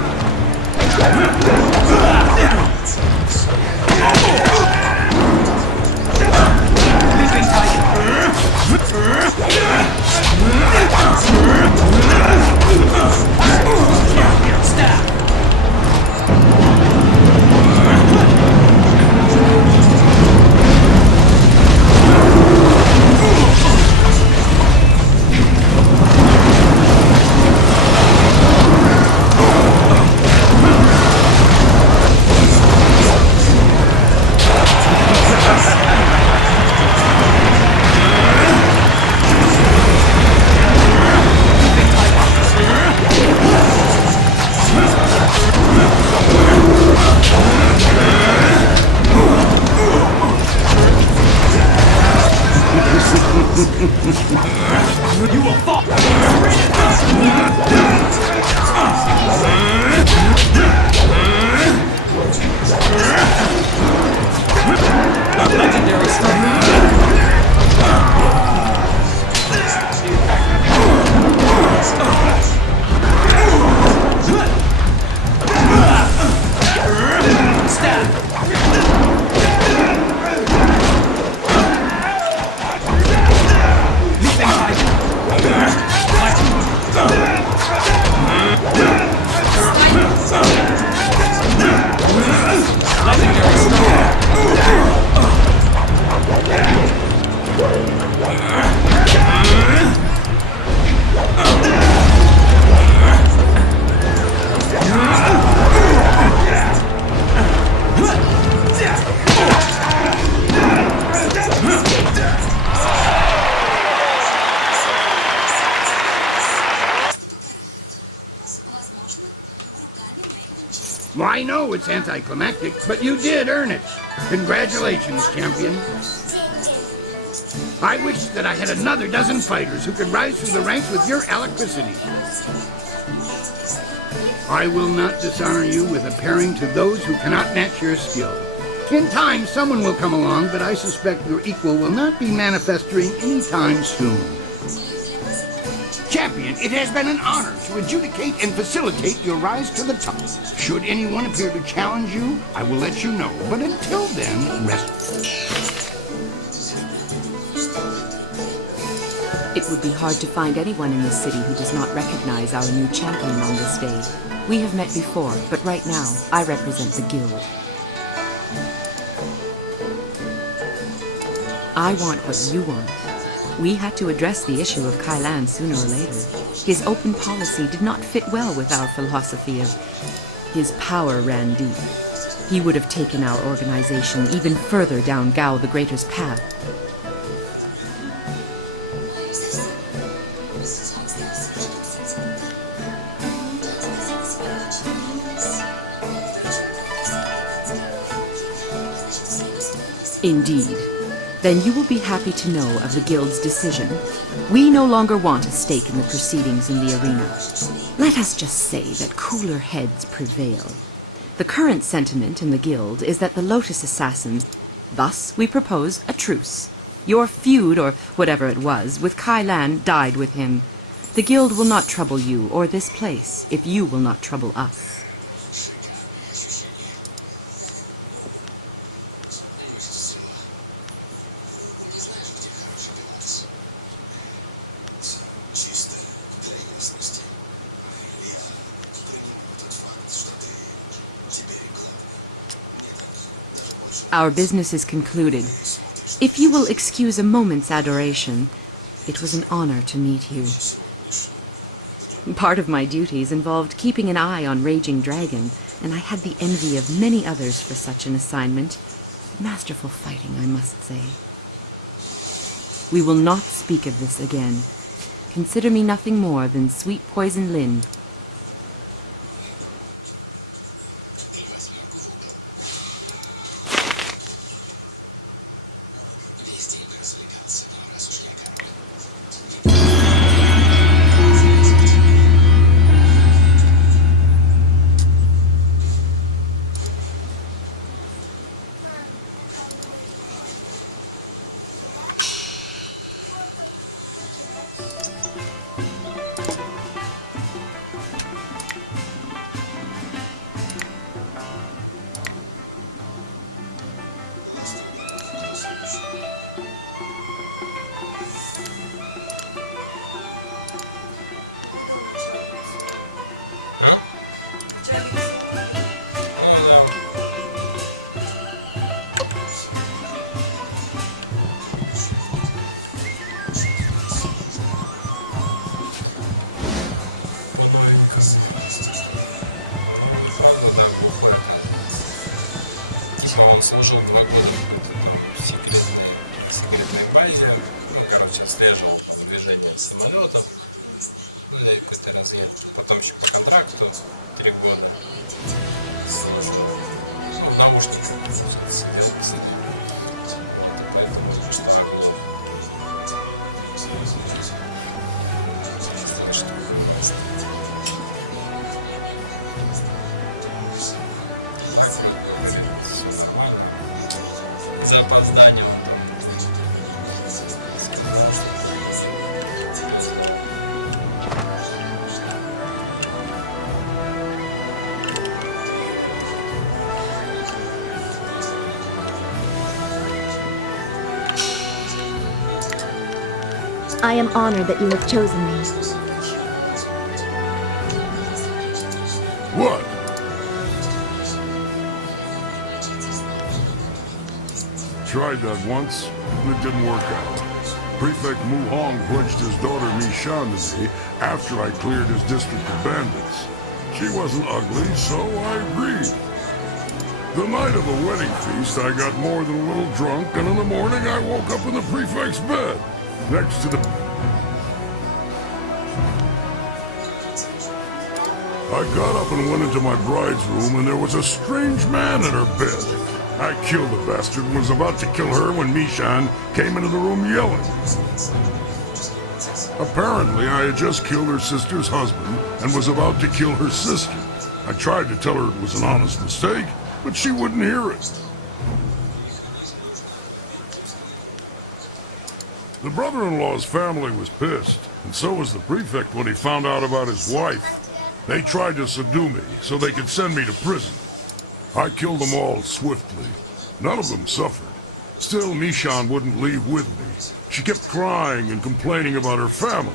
Leaping tiger. Stab. You will fall! Legendary strike! Stab! Leaping tiger! Legendary stone. Well, I know it's anticlimactic, but you did earn it. Congratulations, champion. I wish that I had another dozen fighters who could rise through the ranks with your alacrity. I will not dishonor you with appearing to those who cannot match your skill. In time, someone will come along, but I suspect your equal will not be manifesting anytime soon. Champion, it has been an honor to adjudicate and facilitate your rise to the top. Should anyone appear to challenge you, I will let you know. But until then, rest. It would be hard to find anyone in this city who does not recognize our new champion on this day. We have met before, but right now, I represent the guild. I want what you want. We had to address the issue of Kailan sooner or later. His open policy did not fit well with our philosophy of his power ran deep. He would have taken our organization even further down Gao the Greater's path. Indeed. Then you will be happy to know of the Guild's decision. We no longer want a stake in the proceedings in the arena. Let us just say that cooler heads prevail. The current sentiment in the Guild is that the Lotus Assassins... Thus, we propose a truce. Your feud, or whatever it was, with Kailan died with him. The Guild will not trouble you or this place if you will not trouble us. Our business is concluded. If you will excuse a moment's adoration, it was an honor to meet you. Part of my duties involved keeping an eye on Raging Dragon, and I had the envy of many others for such an assignment. Masterful fighting, I must say. We will not speak of this again. Consider me nothing more than Sweet Poison Lin. Служил 2 года в секретной базе, короче, отслеживал движение самолетов, ну, для какой-то разведки. Потом еще по контракту 3 года. В наушниках сидел, поэтому что за опозданием. I am honored that you have chosen me. What? tried that once, and it didn't work out. Prefect Mu Hong pledged his daughter Mishan to me after I cleared his district of bandits. She wasn't ugly, so I agreed. The night of the wedding feast, I got more than a little drunk, and in the morning I woke up in the prefect's bed, next to the... I got up and went into my bride's room, and there was a strange man in her bed. I killed the bastard and was about to kill her when Mishan came into the room yelling. Apparently, I had just killed her sister's husband and was about to kill her sister. I tried to tell her it was an honest mistake, but she wouldn't hear it. The brother-in-law's family was pissed, and so was the prefect when he found out about his wife. They tried to subdue me so they could send me to prison. I killed them all swiftly. None of them suffered. Still, Mishan wouldn't leave with me. She kept crying and complaining about her family.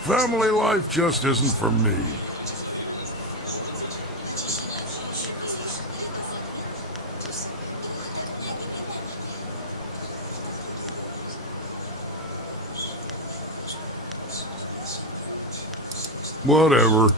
Family life just isn't for me. Whatever.